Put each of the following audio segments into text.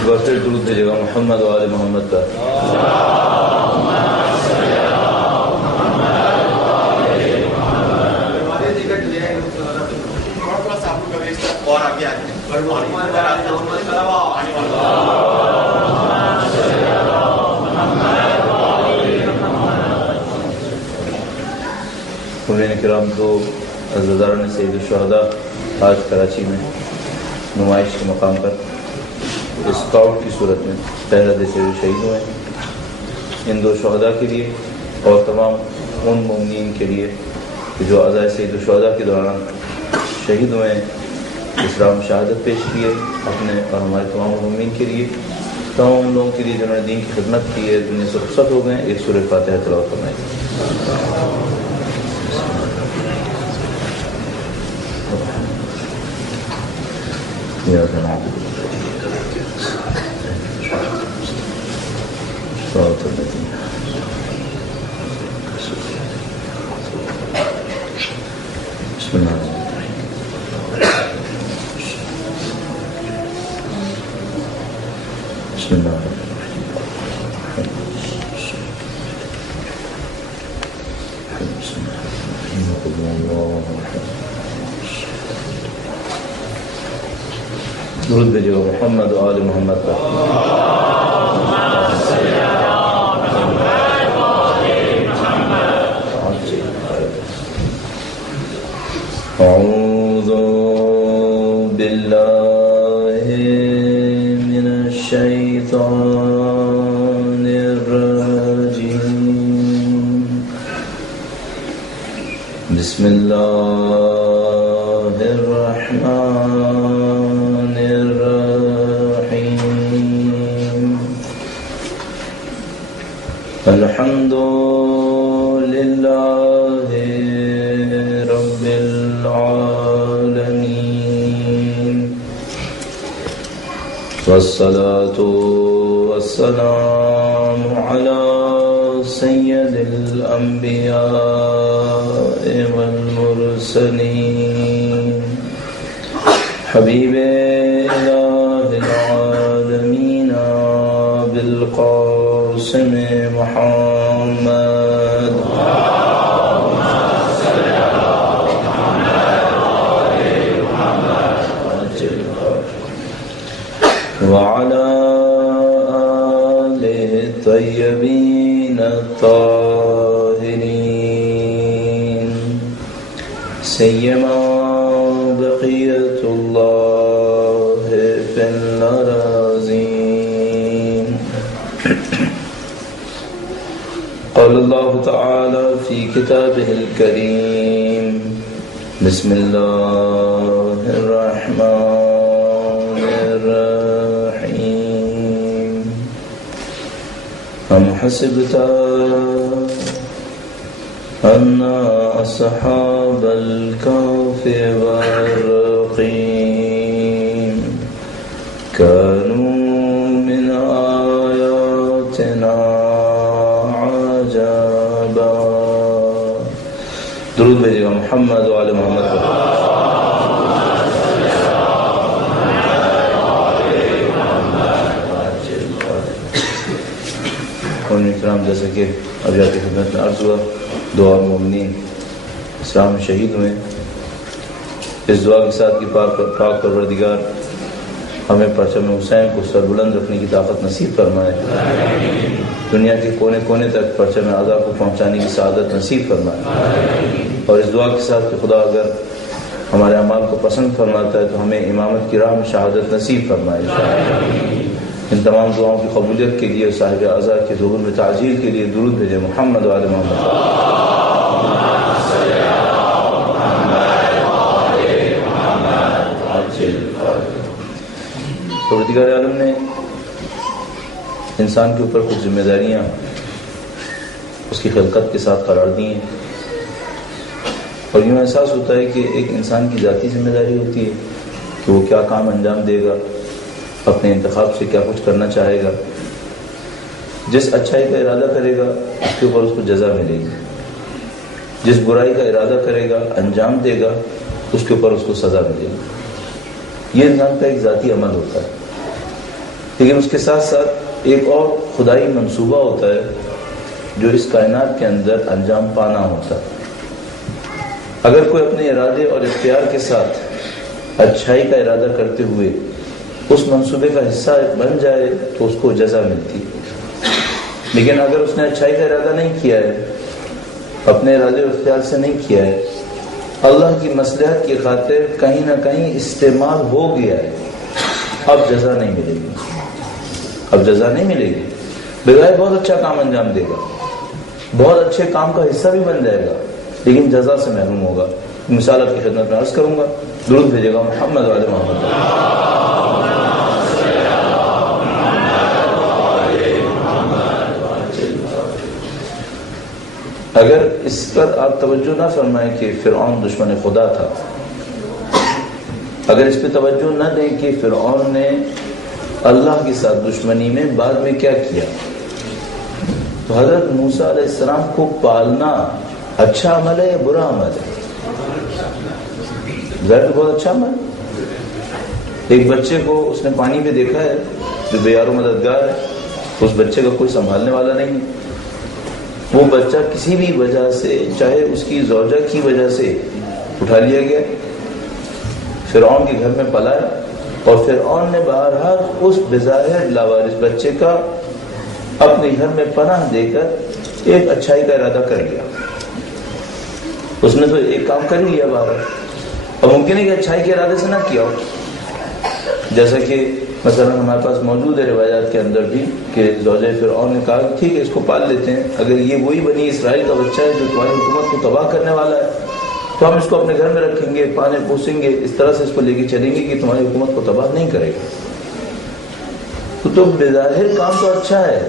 ایک بار پھر درود بھیجے گا محمد و آل محمد پر. حضرین کرام، دو عزیزان سید الشہداء آج کراچی میں نمائش کے مقام پر اسکاؤٹ کی صورت میں پہلا دے سے شہید ہوئے. ان دو شہداء کے لیے اور تمام ان مومنین کے لیے جو عزائے سید الشہداء کے دوران شہید ہوئے ہیں، اسلام شہادت پیش کیے اپنے اور ہمارے تمام مومنین کے لیے، تمام لوگوں کے لیے جنہوں نے دین کی خدمت کی ہے، دنیا سے رخصت ہو گئے ہیں. ایک سورہ فاتحہ تلاوت فرمائیں. بسم اللہ بسم اللہ درود بھیجو محمد و آل محمد پر. اعوذ باللہ من الشیطان الرجیم. بسم اللہ الرحمن الرحیم. الحمد للہ رب العالمین، والصلاة والسلام على سید الانبیاء والمرسلین، حبیب الہ العالمین بالقاسم محمد، وعلى آله الطيبين الطاهرين، سيما بقية الله في الأراضين. قال الله تعالى في كتابه الكريم: بسم الله الرحمن الرحيم. أم حسبت أن أصحاب الكهف والرقيم كانوا من آياتنا عجبا. درود بھیجیے گا محمد و آل محمد پر. کرام، جیسے کہ اب آپ کی خدمت میں عرض ہوا، دو اور مومنین اسلام میں شہید ہوئے. اس دعا کے ساتھ کہ پاک پروردگار ہمیں پرچم حسین کو سربلند رکھنے کی طاقت نصیب فرمائے، دنیا کے کونے کونے تک پرچم اعضاء کو پہنچانے کی سعادت نصیب فرمائے. اور اس دعا کے ساتھ کہ خدا اگر ہمارے اعمال کو پسند فرماتا ہے تو ہمیں امامت کی راہ میں شہادت نصیب فرمائے. ان تمام دعاؤں کی قبولیت کے لیے صاحب اعضاء کے ظہور میں تعجیل کے لیے درود بھیجے محمد و آل محمد. پروردگار عالم نے انسان کے اوپر کچھ ذمہ داریاں اس کی خلقت کے ساتھ قرار دی ہیں، اور یوں احساس ہوتا ہے کہ ایک انسان کی ذاتی ذمہ داری ہوتی ہے کہ وہ کیا کام انجام دے گا، اپنے انتخاب سے کیا کچھ کرنا چاہے گا. جس اچھائی کا ارادہ کرے گا اس کے اوپر اس کو جزا ملے گی، جس برائی کا ارادہ کرے گا انجام دے گا اس کے اوپر اس کو سزا ملے گی. یہ انسان کا ایک ذاتی عمل ہوتا ہے. لیکن اس کے ساتھ ساتھ ایک اور خدائی منصوبہ ہوتا ہے جو اس کائنات کے اندر انجام پانا ہوتا ہے۔ اگر کوئی اپنے ارادے اور اختیار کے ساتھ اچھائی کا ارادہ کرتے ہوئے اس منصوبے کا حصہ بن جائے تو اس کو جزا ملتی، لیکن اگر اس نے اچھائی کا ارادہ نہیں کیا ہے، اپنے ارادے اور اختیار سے نہیں کیا ہے، اللہ کی مصلحت کی خاطر کہیں نہ کہیں استعمال ہو گیا ہے، اب جزا نہیں ملے گی، اب جزا نہیں ملے گی۔ بظاہر بہت اچھا کام انجام دے گا، بہت اچھے کام کا حصہ بھی بن جائے گا، لیکن جزا سے محروم ہوگا۔ مثال آپ کی خدمت میں عرض کروں گا، درود بھیجے گا محمد وعلی محمد۔ اگر اس پر آپ توجہ نہ فرمائیں کہ فرعون دشمن خدا تھا، اگر اس پہ توجہ نہ دیں کہ فرعون نے اللہ کے ساتھ دشمنی میں بعد میں کیا کیا، تو حضرت موسیٰ علیہ السلام کو پالنا اچھا عمل ہے یا برا عمل ہے؟ ظاہر بہت اچھا عمل۔ ایک بچے کو اس نے پانی پہ دیکھا ہے جو بے یار و مددگار ہے، اس بچے کا کوئی سنبھالنے والا نہیں ہے، وہ بچہ کسی بھی وجہ سے، چاہے اس کی زوجہ کی وجہ سے، اٹھا لیا گیا، فرعون کے گھر میں پلا ہے، اور فرعون نے بہرحال اس بظاہر لاوارث بچے کا اپنے گھر میں پناہ دے کر ایک اچھائی کا ارادہ کر لیا۔ اس نے تو ایک کام کر لیا باہر، اب ممکن ہے کہ اچھائی کے ارادے سے نہ کیا ہو، جیسا کہ مثلا ہمارے پاس موجود ہے روایات کے اندر بھی کہ زوجہ فرعون نے کہا ٹھیک ہے اس کو پال لیتے ہیں، اگر یہ وہی بنی اسرائیل کا بچہ ہے جو تمہاری حکومت کو تباہ کرنے والا ہے تو ہم اس کو اپنے گھر میں رکھیں گے، پانے پوسیں گے، اس طرح سے اس کو لے کے چلیں گے کہ تمہاری حکومت کو تباہ نہیں کرے گا۔ تو بظاہر کام تو اچھا ہے،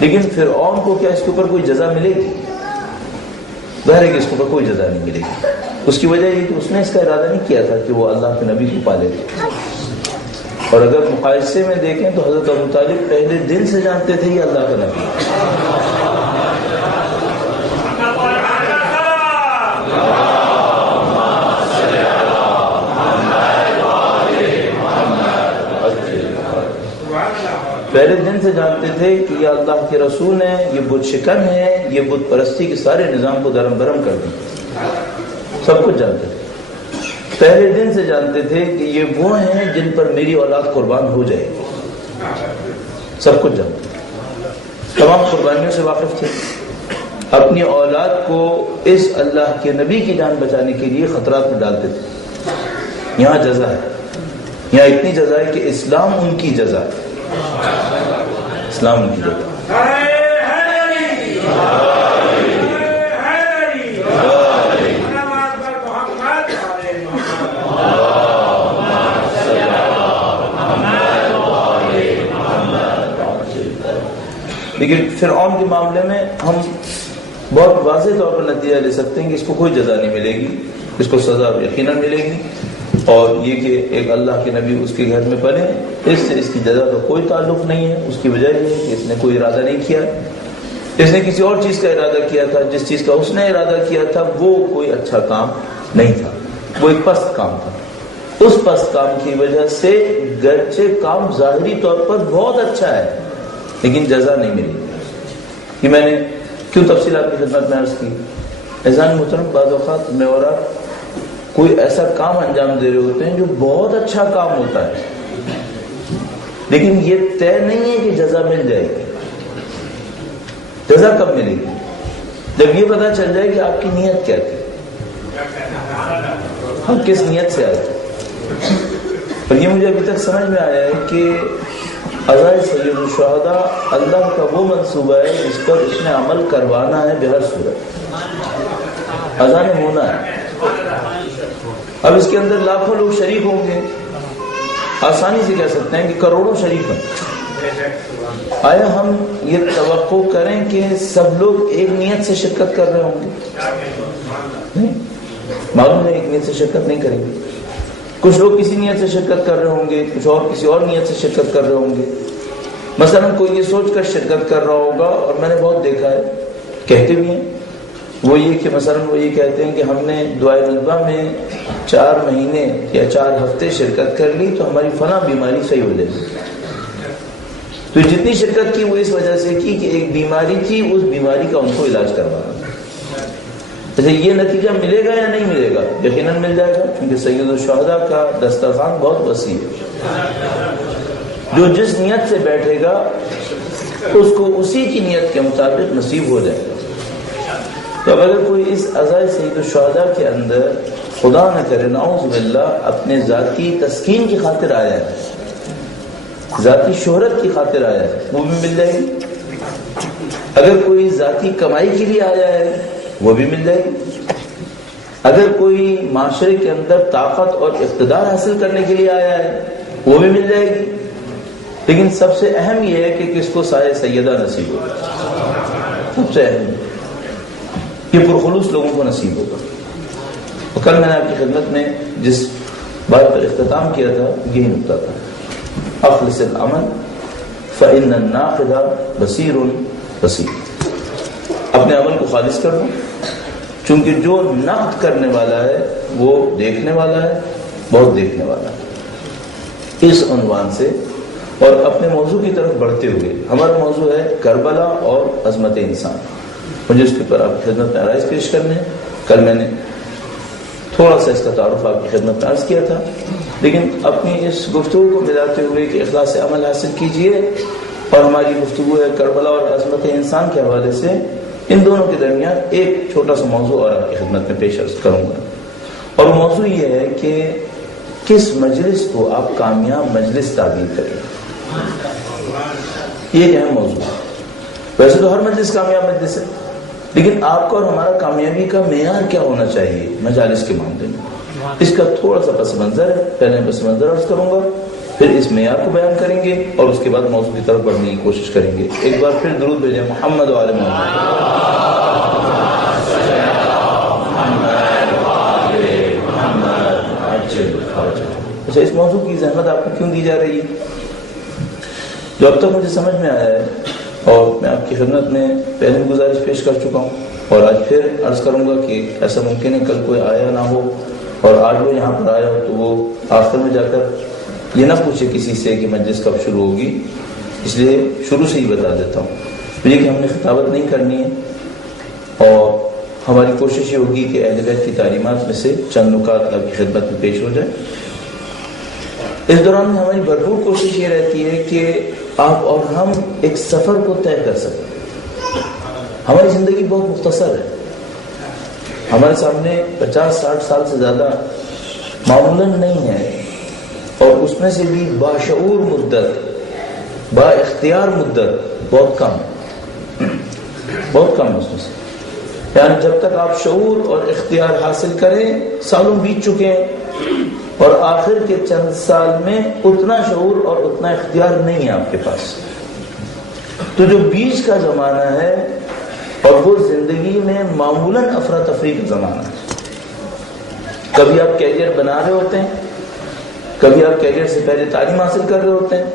لیکن فرعون کو کیا اس کے اوپر کوئی جزا ملے گی؟ ظاہر ہے کہ اس کے اوپر کوئی جزا نہیں ملے گی۔ اس کی وجہ یہ کہ اس نے اس کا ارادہ نہیں کیا تھا کہ وہ اللہ کے نبی کو پالے گا۔ اور اگر مقایسے میں دیکھیں تو حضرت ابو طالب پہلے دن سے جانتے تھے یہ اللہ کا نبی ہے۔ پہلے دن سے جانتے تھے کہ یہ اللہ کے رسول ہیں، یہ بت شکن ہے، یہ بت پرستی کے سارے نظام کو درم برم کر دیں، سب کچھ جانتے تھے۔ پہلے دن سے جانتے تھے کہ یہ وہ ہیں جن پر میری اولاد قربان ہو جائے گی، سب کچھ جانتے تھے، تمام قربانیوں سے واقف تھے، اپنی اولاد کو اس اللہ کے نبی کی جان بچانے کے لیے خطرات میں ڈالتے تھے۔ یہاں جزا ہے، یہاں اتنی جزا ہے کہ اسلام ان کی جزا ہے، اسلام ان کی جزا۔ لیکن فرعون کے معاملے میں ہم بہت واضح طور پر نتیجہ لے سکتے ہیں کہ اس کو کوئی جزا نہیں ملے گی، اس کو سزا یقیناً ملے گی، اور یہ کہ ایک اللہ کے نبی اس کے گھر میں پلے، اس سے اس کی جزا کا کوئی تعلق نہیں ہے۔ اس کی وجہ یہ ہے کہ اس نے کوئی ارادہ نہیں کیا، اس نے کسی اور چیز کا ارادہ کیا تھا، جس چیز کا اس نے ارادہ کیا تھا وہ کوئی اچھا کام نہیں تھا، وہ ایک پست کام تھا۔ اس پست کام کی وجہ سے گرچہ کام ظاہری طور پر بہت اچھا ہے لیکن جزا نہیں ملی۔ یہ میں نے کیوں تفصیل آپ کی خدمت میں عرض کی؟ اذان محترم، بعض اوقات میں اور آپ کوئی ایسا کام انجام دے رہے ہوتے ہیں جو بہت اچھا کام ہوتا ہے، لیکن یہ طے نہیں ہے کہ جزا مل جائے گی۔ جزا کب ملے گی؟ جب یہ پتہ چل جائے کہ آپ کی نیت کیا تھی، ہم کس نیت سے آئے تھے۔ اور یہ مجھے ابھی تک سمجھ میں آیا ہے کہ عزائے سید الشہداء اللہ کا وہ منصوبہ ہے جس پر اس نے عمل کروانا ہے بہر صورت، اذان ہونا ہے۔ اب اس کے اندر لاکھوں لوگ شریک ہوں گے، آسانی سے کہہ سکتے ہیں کہ کروڑوں شریک ہیں۔ آیا ہم یہ توقع کریں کہ سب لوگ ایک نیت سے شرکت کر رہے ہوں گے؟ معلوم ہے ایک نیت سے شرکت نہیں کریں گے، کچھ لوگ کسی نیت سے شرکت کر رہے ہوں گے، کچھ اور کسی اور نیت سے شرکت کر رہے ہوں گے۔ مثلا کوئی یہ سوچ کر شرکت کر رہا ہوگا، اور میں نے بہت دیکھا ہے کہتے بھی ہیں، وہ یہ کہ مثلا وہ یہ کہتے ہیں کہ ہم نے دعائے نجبہ میں 4 مہینے یا 4 ہفتے شرکت کر لی تو ہماری فلاں بیماری صحیح ہو جائے گی۔ تو جتنی شرکت کی وہ اس وجہ سے کی کہ ایک بیماری تھی، اس بیماری کا ان کو علاج کروانا. اچھا یہ نتیجہ ملے گا یا نہیں ملے گا؟ یقیناً مل جائے گا، کیونکہ سید الشہداء کا دسترخوان بہت وسیع ہے. جو جس نیت سے بیٹھے گا اس کو اسی کی نیت کے مطابق نصیب ہو جائے گا. تو اگر کوئی اس عزائے سید الشہداء کے اندر خدا نہ کرے نعوذ باللہ اپنے ذاتی تسکین کی خاطر آیا ہے، ذاتی شہرت کی خاطر آیا ہے، وہ بھی مل جائے گی. اگر کوئی ذاتی کمائی کے لیے آیا ہے وہ بھی مل جائے گی. اگر کوئی معاشرے کے اندر طاقت اور اقتدار حاصل کرنے کے لیے آیا ہے وہ بھی مل جائے گی. لیکن سب سے اہم یہ ہے کہ کس کو سایہ سیدہ نصیب ہوگا. سب سے اہم یہ پرخلوص لوگوں کو نصیب ہوگا. اور کل میں نے آپ کی خدمت میں جس بات پر اختتام کیا تھا یہی نکتہ تھا، اخلص العمل فإن الناقد بصیر بصیر. اپنے عمل کو خالص کر دو، چونکہ جو نقد کرنے والا ہے وہ دیکھنے والا ہے، بہت دیکھنے والا ہے. اس عنوان سے اور اپنے موضوع کی طرف بڑھتے ہوئے، ہمارا موضوع ہے کربلا اور عظمت انسان. مجھے اس کے اوپر آپ کی خدمت میں آرائز پیش کرنے ہیں. کل میں نے تھوڑا سا اس کا تعارف آپ کی خدمت میں عرض کیا تھا، لیکن اپنی اس گفتگو کو ملاتے ہوئے کہ اخلاص عمل حاصل کیجئے، اور ہماری گفتگو ہے کربلا اور عظمت انسان کے حوالے سے. ان دونوں کے درمیان ایک چھوٹا سا موضوع اور آپ کی خدمت میں پیش عرض کروں گا، اور موضوع یہ ہے کہ کس مجلس کو آپ کامیاب مجلس تعبیر کریں. یہ ایک اہم موضوع ہے. ویسے تو ہر مجلس کامیاب مجلس ہے، لیکن آپ کا اور ہمارا کامیابی کا معیار کیا ہونا چاہیے مجالس کے معاملے میں، اس کا تھوڑا سا پس منظر ہے. پہلے پس منظر عرض کروں گا، پھر اس معیار کو بیان کریں گے، اور اس کے بعد موضوع کی طرف بڑھنے کی کوشش کریں گے. ایک بار پھر درود بھیجیں محمد و آل محمد. اچھا، اس موضوع کی زحمت آپ کو کیوں دی جا رہی ہے؟ جو اب تک مجھے سمجھ میں آیا ہے، اور میں آپ کی خدمت میں پہلے بھی گزارش پیش کر چکا ہوں، اور آج پھر عرض کروں گا کہ ایسا ممکن ہے کل کوئی آیا نہ ہو، اور آج وہ یہاں پر آیا ہو تو وہ آخر میں جا کر یہ نہ پوچھے کسی سے کہ مجلس کب شروع ہوگی. اس لیے شروع سے ہی بتا دیتا ہوں مجھے کہ ہم نے خطابت نہیں کرنی ہے، اور ہماری کوشش یہ ہوگی کہ اہل بیت کی تعلیمات میں سے چند نکات آپ کی خدمت میں پیش ہو جائے. اس دوران میں ہماری بھرپور کوشش یہ رہتی ہے کہ آپ اور ہم ایک سفر کو طے کر سکیں. ہماری زندگی بہت مختصر ہے، ہمارے سامنے 50-60 سال سے زیادہ معمولاً نہیں ہے، اور اس میں سے بھی باشعور مدت، با اختیار مدت بہت کم ہے، بہت کم ہے. اس میں سے یعنی جب تک آپ شعور اور اختیار حاصل کریں سالوں بیت چکے ہیں، اور آخر کے چند سال میں اتنا شعور اور اتنا اختیار نہیں ہے آپ کے پاس. تو جو بیچ کا زمانہ ہے، اور وہ زندگی میں معمولاً افراتفری کا زمانہ ہے. کبھی آپ کیریئر بنا رہے ہوتے ہیں، کبھی آپ کیریئر سے پہلے تعلیم حاصل کر رہے ہوتے ہیں،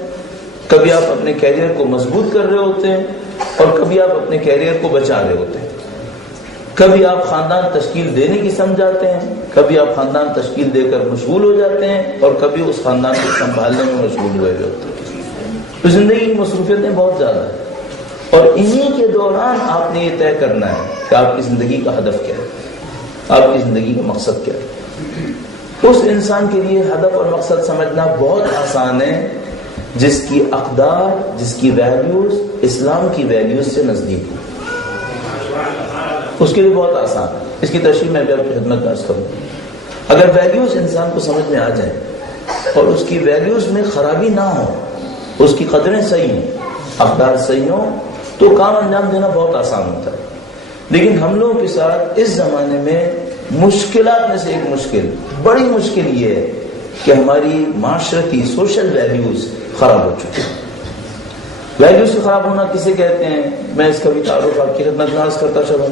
کبھی آپ اپنے کیریئر کو مضبوط کر رہے ہوتے ہیں، اور کبھی آپ اپنے کیریئر کو بچا رہے ہوتے ہیں. کبھی آپ خاندان تشکیل دینے کی سمجھاتے ہیں، کبھی آپ خاندان تشکیل دے کر مشغول ہو جاتے ہیں، اور کبھی اس خاندان کو سنبھالنے میں مشغول ہوئے ہوتے ہیں. تو زندگی کی مصروفیتیں بہت زیادہ ہیں، اور انہی کے دوران آپ نے یہ طے کرنا ہے کہ آپ کی زندگی کا ہدف کیا ہے، آپ کی زندگی کا مقصد کیا ہے. اس انسان کے لیے ہدف اور مقصد سمجھنا بہت آسان ہے جس کی اقدار، جس کی ویلیوز اسلام کی ویلیوز سے نزدیک ہو. اس کے لیے بہت آسان ہے. اس کی تشریح میں بھی آپ کی خدمت میں عرض کروں. اگر ویلیوز انسان کو سمجھ میں آ جائیں اور اس کی ویلیوز میں خرابی نہ ہو، اس کی قدریں صحیح ہوں، اقدار صحیح ہوں، تو کام انجام دینا بہت آسان ہوتا ہے. لیکن ہم لوگوں کے ساتھ اس زمانے میں مشکلات میں سے ایک مشکل، بڑی مشکل یہ ہے کہ ہماری معاشرتی سوشل ویلیوز خراب ہو چکی ہیں. ویلیوز سے خراب ہونا کسے کہتے ہیں، میں اس کا بھی تعارف آپ کی خدمت میں عرض کرتا چلوں.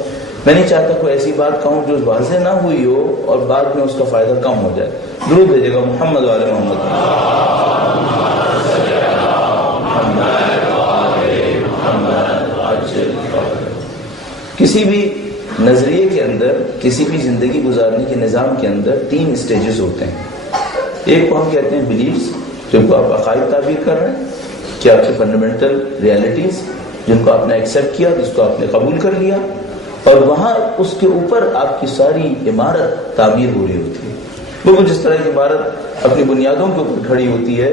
میں نہیں چاہتا کوئی ایسی بات کہوں جو واضح نہ ہوئی ہو اور بعد میں اس کا فائدہ کم ہو جائے. درود بھیجے گا محمد والے محمد. کسی بھی نظریے کے اندر، کسی بھی زندگی گزارنے کے نظام کے اندر 3 اسٹیجز ہوتے ہیں. ایک کو ہم کہتے ہیں بلیفز، جن کو آپ عقائد تعبیر کر رہے ہیں. کہ آپ کی فنڈامنٹل ریالٹیز جن کو آپ نے ایکسیپٹ کیا، جس کو آپ نے قبول کر لیا، اور وہاں اس کے اوپر آپ کی ساری عمارت تعمیر ہو رہی ہوتی ہے۔ وہ جس طرح کی عمارت اپنی بنیادوں کے اوپر کھڑی ہوتی ہے،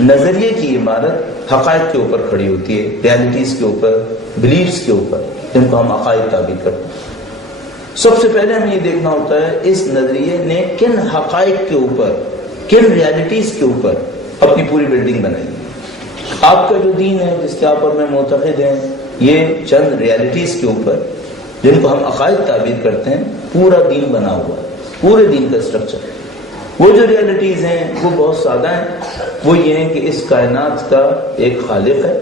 نظریے کی عمارت حقائق کے اوپر کھڑی ہوتی ہے، ریالٹیز کے اوپر، بلیفز کے اوپر، جن کو ہم عقائد تعبیر کرتے ہیں۔ سب سے پہلے ہمیں یہ دیکھنا ہوتا ہے اس نظریے نے کن حقائق کے اوپر، کن ریالٹیز کے اوپر اپنی پوری بلڈنگ بنائی۔ آپ کا جو دین ہے جس کے اوپر میں معتقد ہیں، یہ چند ریالٹیز کے اوپر جن کو ہم عقائد تعبیر کرتے ہیں پورا دین بنا ہوا ہے، پورے دین کا اسٹرکچر۔ وہ جو ریالٹیز ہیں وہ بہت سادہ ہیں، وہ یہ ہیں کہ اس کائنات کا ایک خالق ہے،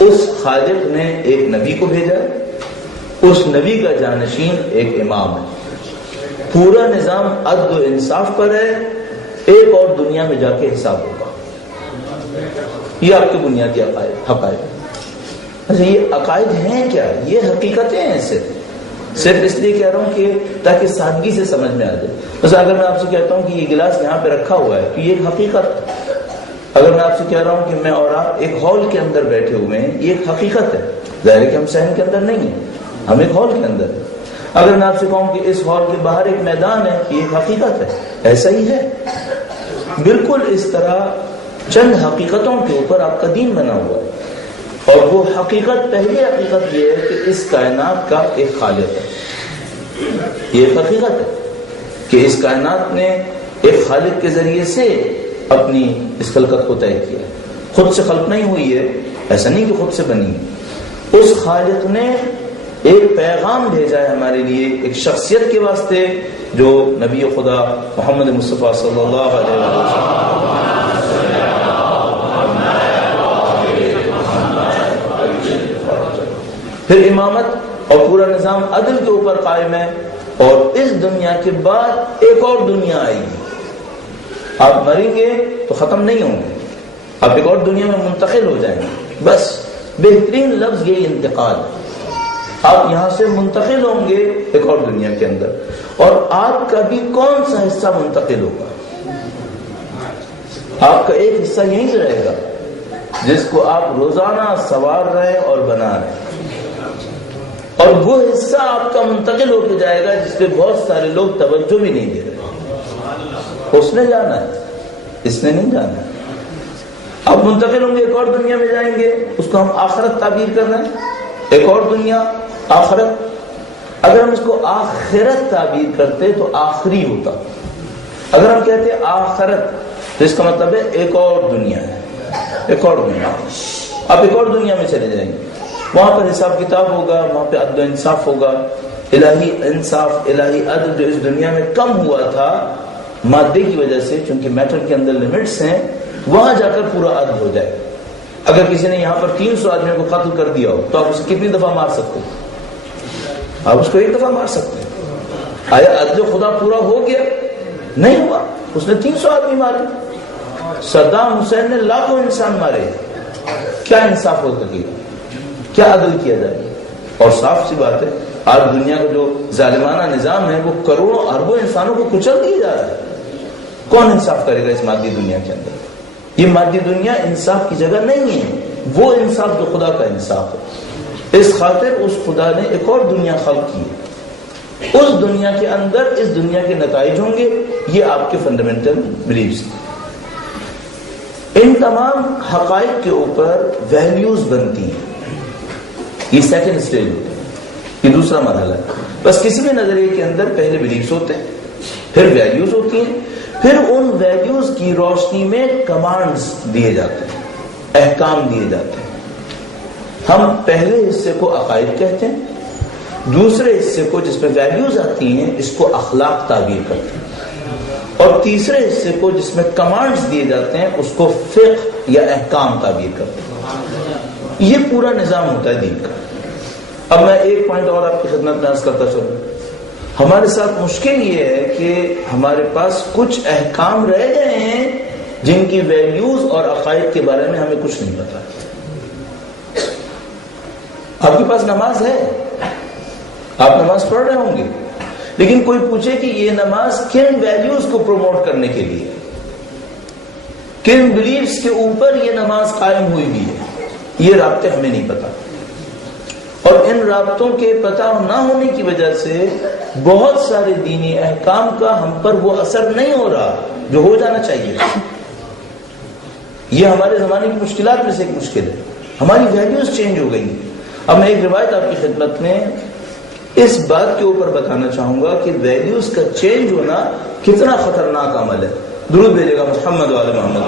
اس خالق نے ایک نبی کو بھیجا ہے، اس نبی کا جانشین ایک امام ہے، پورا نظام عدل و انصاف پر ہے، ایک اور دنیا میں جا کے حساب ہوگا۔ یہ آپ کے بنیادی حقائق ہیں۔ اچھا، یہ عقائد ہیں کیا؟ یہ حقیقتیں ہیں، صرف اس لیے کہہ رہا ہوں کہ تاکہ سادگی سے سمجھ میں آ جائے۔ بس اگر میں آپ سے کہتا ہوں کہ یہ گلاس یہاں پہ رکھا ہوا ہے تو یہ ایک حقیقت ہے۔ اگر میں آپ سے کہہ رہا ہوں کہ میں اور آپ ایک ہال کے اندر بیٹھے ہوئے ہیں، یہ ایک حقیقت ہے۔ ظاہر ہے کہ ہم صحن کے اندر نہیں ہیں، ہم ایک ہال کے اندر ہیں۔ اگر میں آپ سے کہوں کہ اس ہال کے باہر ایک میدان ہے، یہ ایک حقیقت ہے، ایسا ہی ہے۔ بالکل اس طرح چند حقیقتوں کے اوپر آپ کا دین بنا ہوا ہے، اور وہ حقیقت، پہلی حقیقت یہ ہے کہ اس کائنات کا ایک خالق ہے۔ یہ ایک حقیقت ہے کہ اس کائنات نے ایک خالق کے ذریعے سے اپنی اس خلقت کو طے کیا ہے، خود سے خلق نہیں ہوئی ہے، ایسا نہیں کہ خود سے بنی ہے۔ اس خالق نے ایک پیغام بھیجا ہے ہمارے لیے، ایک شخصیت کے واسطے جو نبی خدا محمد مصطفیٰ صلی اللہ علیہ وسلم۔ پھر امامت اور پورا نظام عدل کے اوپر قائم ہے، اور اس دنیا کے بعد ایک اور دنیا آئے گی۔ آپ مریں گے تو ختم نہیں ہوں گے، آپ ایک اور دنیا میں منتقل ہو جائیں گے۔ بس بہترین لفظ یہی انتقال ہے۔ آپ یہاں سے منتقل ہوں گے ایک اور دنیا کے اندر، اور آپ کا بھی کون سا حصہ منتقل ہوگا؟ آپ کا ایک حصہ یہیں سے رہے گا جس کو آپ روزانہ سنوار رہے اور بنا رہے، اور وہ حصہ آپ کا منتقل ہو کے جائے گا جس پہ بہت سارے لوگ توجہ بھی نہیں دے رہے۔ اس نے جانا ہے، اس نے نہیں جانا ہے۔ آپ منتقل ہوں گے ایک اور دنیا میں جائیں گے، اس کو ہم آخرت تعبیر کر رہے ہیں۔ ایک اور دنیا، آخرت۔ اگر ہم اس کو آخرت تعبیر کرتے تو آخری ہوتا۔ اگر ہم کہتے آخرت تو اس کا مطلب ہے ایک اور دنیا ہے، ایک اور دنیا۔ آپ ایک اور دنیا میں چلے جائیں گے، وہاں پر حساب کتاب ہوگا، وہاں پہ عدل و انصاف ہوگا، الہی انصاف، الہی عدل جو اس دنیا میں کم ہوا تھا مادے کی وجہ سے، چونکہ میٹر کے اندر لمٹس ہیں، وہاں جا کر پورا عدل ہو جائے۔ اگر کسی نے یہاں پر 300 آدمیوں کو قتل کر دیا ہو تو آپ اسے کتنی دفعہ مار سکتے ہیں؟ آپ اس کو ایک دفعہ مار سکتے ہیں۔ آیا عدل خدا پورا ہو گیا؟ نہیں ہوا، اس نے 300 آدمی مارے۔ صدام حسین نے لاکھوں انسان مارے، کیا انصاف ہو سکے؟ کیا عدل کیا جائے؟ اور صاف سی بات ہے، آج دنیا کا جو ظالمانہ نظام ہے وہ کروڑوں اربوں انسانوں کو کچل دیا جا رہا ہے۔ کون انصاف کرے گا اس مادی دنیا کے اندر؟ یہ مادی دنیا انصاف کی جگہ نہیں ہے، وہ انصاف جو خدا کا انصاف ہے۔ اس خاطر اس خدا نے ایک اور دنیا خلق کی، اس دنیا کے اندر اس دنیا کے نتائج ہوں گے۔ یہ آپ کے فنڈامنٹل بلیفز ہیں۔ ان تمام حقائق کے اوپر ویلیوز بنتی ہیں، یہ سیکنڈ سٹیج ہوتی ہے، یہ دوسرا مرحلہ ہے۔ بس کسی بھی نظریے کے اندر پہلے بلیفز ہوتے ہیں، پھر ویلیوز ہوتی ہیں، پھر ان ویلیوز کی روشنی میں کمانڈز دیے جاتے ہیں، احکام دیے جاتے ہیں۔ ہم پہلے حصے کو عقائد کہتے ہیں، دوسرے حصے کو جس میں ویلیوز آتی ہیں اس کو اخلاق تعبیر کرتے ہیں، اور تیسرے حصے کو جس میں کمانڈز دیے جاتے ہیں اس کو فقہ یا احکام تعبیر کرتے ہیں۔ یہ پورا نظام ہوتا ہے دین کا۔ اب میں ایک پوائنٹ اور آپ کی خدمت میں عرض کرتا چلوں۔ ہمارے ساتھ مشکل یہ ہے کہ ہمارے پاس کچھ احکام رہ گئے ہیں جن کی ویلیوز اور عقائد کے بارے میں ہمیں کچھ نہیں پتا۔ آپ کے پاس نماز ہے، آپ نماز پڑھ رہے ہوں گے، لیکن کوئی پوچھے کہ یہ نماز کن ویلیوز کو پروموٹ کرنے کے لیے، کن بلیفز کے اوپر یہ نماز قائم ہوئی بھی ہے، یہ رابطے ہمیں نہیں پتا، اور ان رابطوں کے پتہ نہ ہونے کی وجہ سے بہت سارے دینی احکام کا ہم پر وہ اثر نہیں ہو رہا جو ہو جانا چاہیے۔ یہ ہمارے زمانے کی مشکلات میں سے ایک مشکل ہے، ہماری ویلیوز چینج ہو گئی۔ اب میں ایک روایت آپ کی خدمت میں اس بات کے اوپر بتانا چاہوں گا کہ ویلیوز کا چینج ہونا کتنا خطرناک عمل ہے۔ درود بھیجے گا محمد وعلی محمد،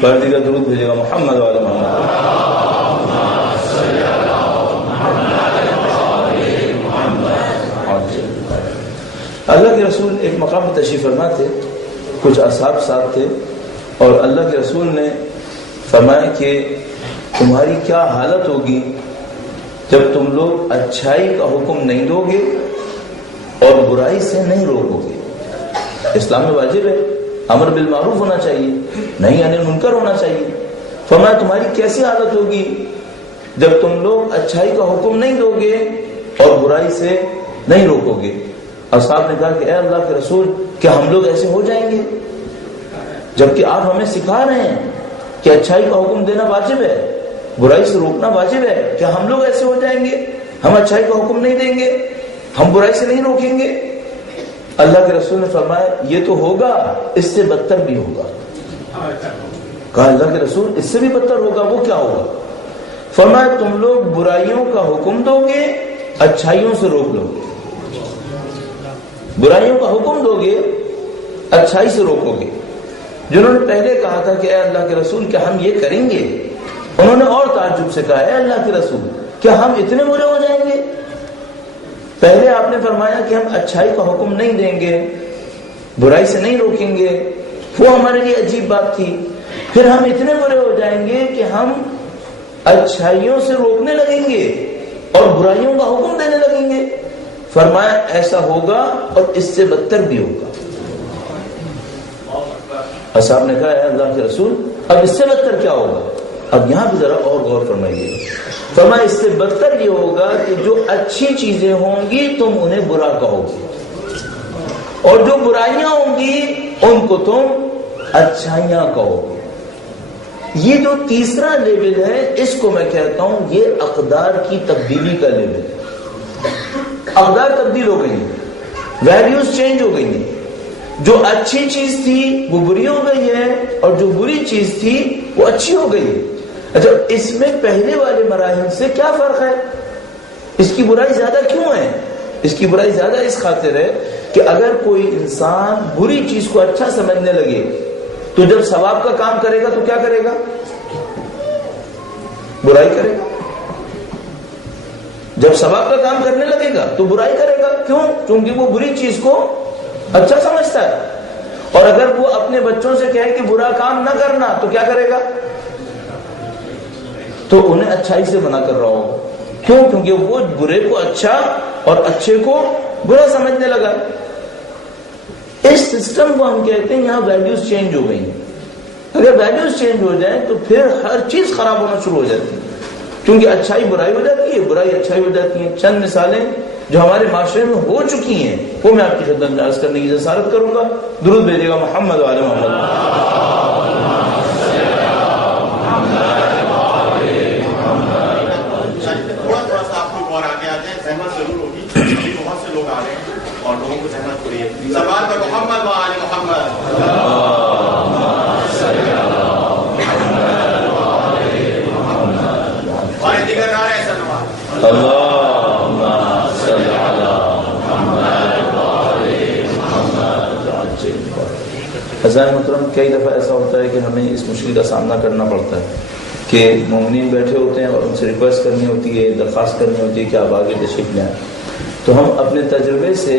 پردی کا درود بھیجے گا محمد وعلی محمد۔ اللہ کے رسول ایک مقام پر تشریف فرما تھے، کچھ اصحاب ساتھ تھے، اور اللہ کے رسول نے فرمایا کہ تمہاری کیا حالت ہوگی جب تم لوگ اچھائی کا حکم نہیں دو گے اور برائی سے نہیں روکو گے۔ اسلام میں واجب ہے، امر بالمعروف ہونا چاہیے، نہیں عن المنکر ہونا چاہیے۔ فرمایا تمہاری کیسی حالت ہوگی جب تم لوگ اچھائی کا حکم نہیں دو گے اور برائی سے نہیں روکو گے۔ اصحاب نے کہا کہ اے اللہ کے رسول، کیا ہم لوگ ایسے ہو جائیں گے جبکہ آپ ہمیں سکھا رہے ہیں کہ اچھائی کا حکم دینا واجب ہے، برائی سے روکنا واجب ہے، کیا ہم لوگ ایسے ہو جائیں گے؟ ہم اچھائی کا حکم نہیں دیں گے، ہم برائی سے نہیں روکیں گے؟ اللہ کے رسول نے فرمایا یہ تو ہوگا، اس سے بدتر بھی ہوگا۔ کہا اللہ کے رسول اس سے بھی بدتر ہوگا، وہ کیا ہوگا؟ فرمایا تم لوگ برائیوں کا حکم دو گے، اچھائیوں سے روک لو گے۔ برائیوں کا حکم دو گے، اچھائی سے روکو گے۔ جنہوں نے پہلے کہا تھا کہ اے اللہ کے رسول کیا ہم یہ کریں گے، انہوں نے اور تعجب سے کہا اے اللہ کے رسول کیا ہم اتنے برے ہو جائیں گے؟ پہلے آپ نے فرمایا کہ ہم اچھائی کا حکم نہیں دیں گے، برائی سے نہیں روکیں گے، وہ ہمارے لیے عجیب بات تھی۔ پھر ہم اتنے برے ہو جائیں گے کہ ہم اچھائیوں سے روکنے لگیں گے اور برائیوں کا حکم دینے لگیں گے۔ فرمایا ایسا ہوگا اور اس سے بدتر بھی ہوگا۔ اصحاب نے کہا اے اللہ کے رسول اب اس سے بدتر کیا ہوگا؟ اب یہاں بھی ذرا اور غور فرمائیے۔ فرمایا اس سے بدتر یہ ہوگا کہ جو اچھی چیزیں ہوں گی تم انہیں برا کہو گے، اور جو برائیاں ہوں گی ان کو تم اچھائیاں کہو گے۔ یہ جو تیسرا لیول ہے اس کو میں کہتا ہوں یہ اقدار کی تبدیلی کا لیول ہے۔ اقدار تبدیل ہو گئی، ویلیوز چینج ہو گئی، جو اچھی چیز تھی وہ بری ہو گئی ہے اور جو بری چیز تھی وہ اچھی ہو گئی۔ اچھا اس میں پہلے والے مراحل سے کیا فرق ہے؟ اس کی برائی زیادہ کیوں ہے؟ اس کی برائی زیادہ اس خاطر ہے کہ اگر کوئی انسان بری چیز کو اچھا سمجھنے لگے تو جب ثواب کا کام کرے گا تو کیا کرے گا؟ برائی کرے گا۔ جب ثواب کا کام کرنے لگے گا تو برائی کرے گا، کیوں؟ کیونکہ وہ بری چیز کو اچھا سمجھتا ہے۔ اور اگر وہ اپنے بچوں سے کہے کہ برا کام نہ کرنا تو کیا کرے گا؟ تو انہیں اچھائی سے منع کر رہا ہوگا، کیوں؟ کیونکہ وہ برے کو اچھا اور اچھے کو برا سمجھنے لگا۔ اس سسٹم کو ہم کہتے ہیں یہاں ویلیوز چینج ہو گئی۔ اگر ویلیوز چینج ہو جائیں تو پھر ہر چیز خراب ہونا شروع ہو جاتی ہے، کیونکہ اچھائی برائی ہو جاتی ہے، برائی اچھائی ہو جاتی ہے۔ چند مثالیں جو ہمارے معاشرے میں ہو چکی ہیں وہ میں آپ کی خدمت میں عرض کرنے کی جسارت کروں گا۔ درود بھیجے گا محمد وعلی محمد۔ حضرات محترم، کئی دفعہ ایسا ہوتا ہے کہ ہمیں اس مشکل کا سامنا کرنا پڑتا ہے کہ مومنین بیٹھے ہوتے ہیں اور ان سے ریکویسٹ کرنی ہوتی ہے، درخواست کرنی ہوتی ہے کہ آپ آگے تشریف لیں، تو ہم اپنے تجربے سے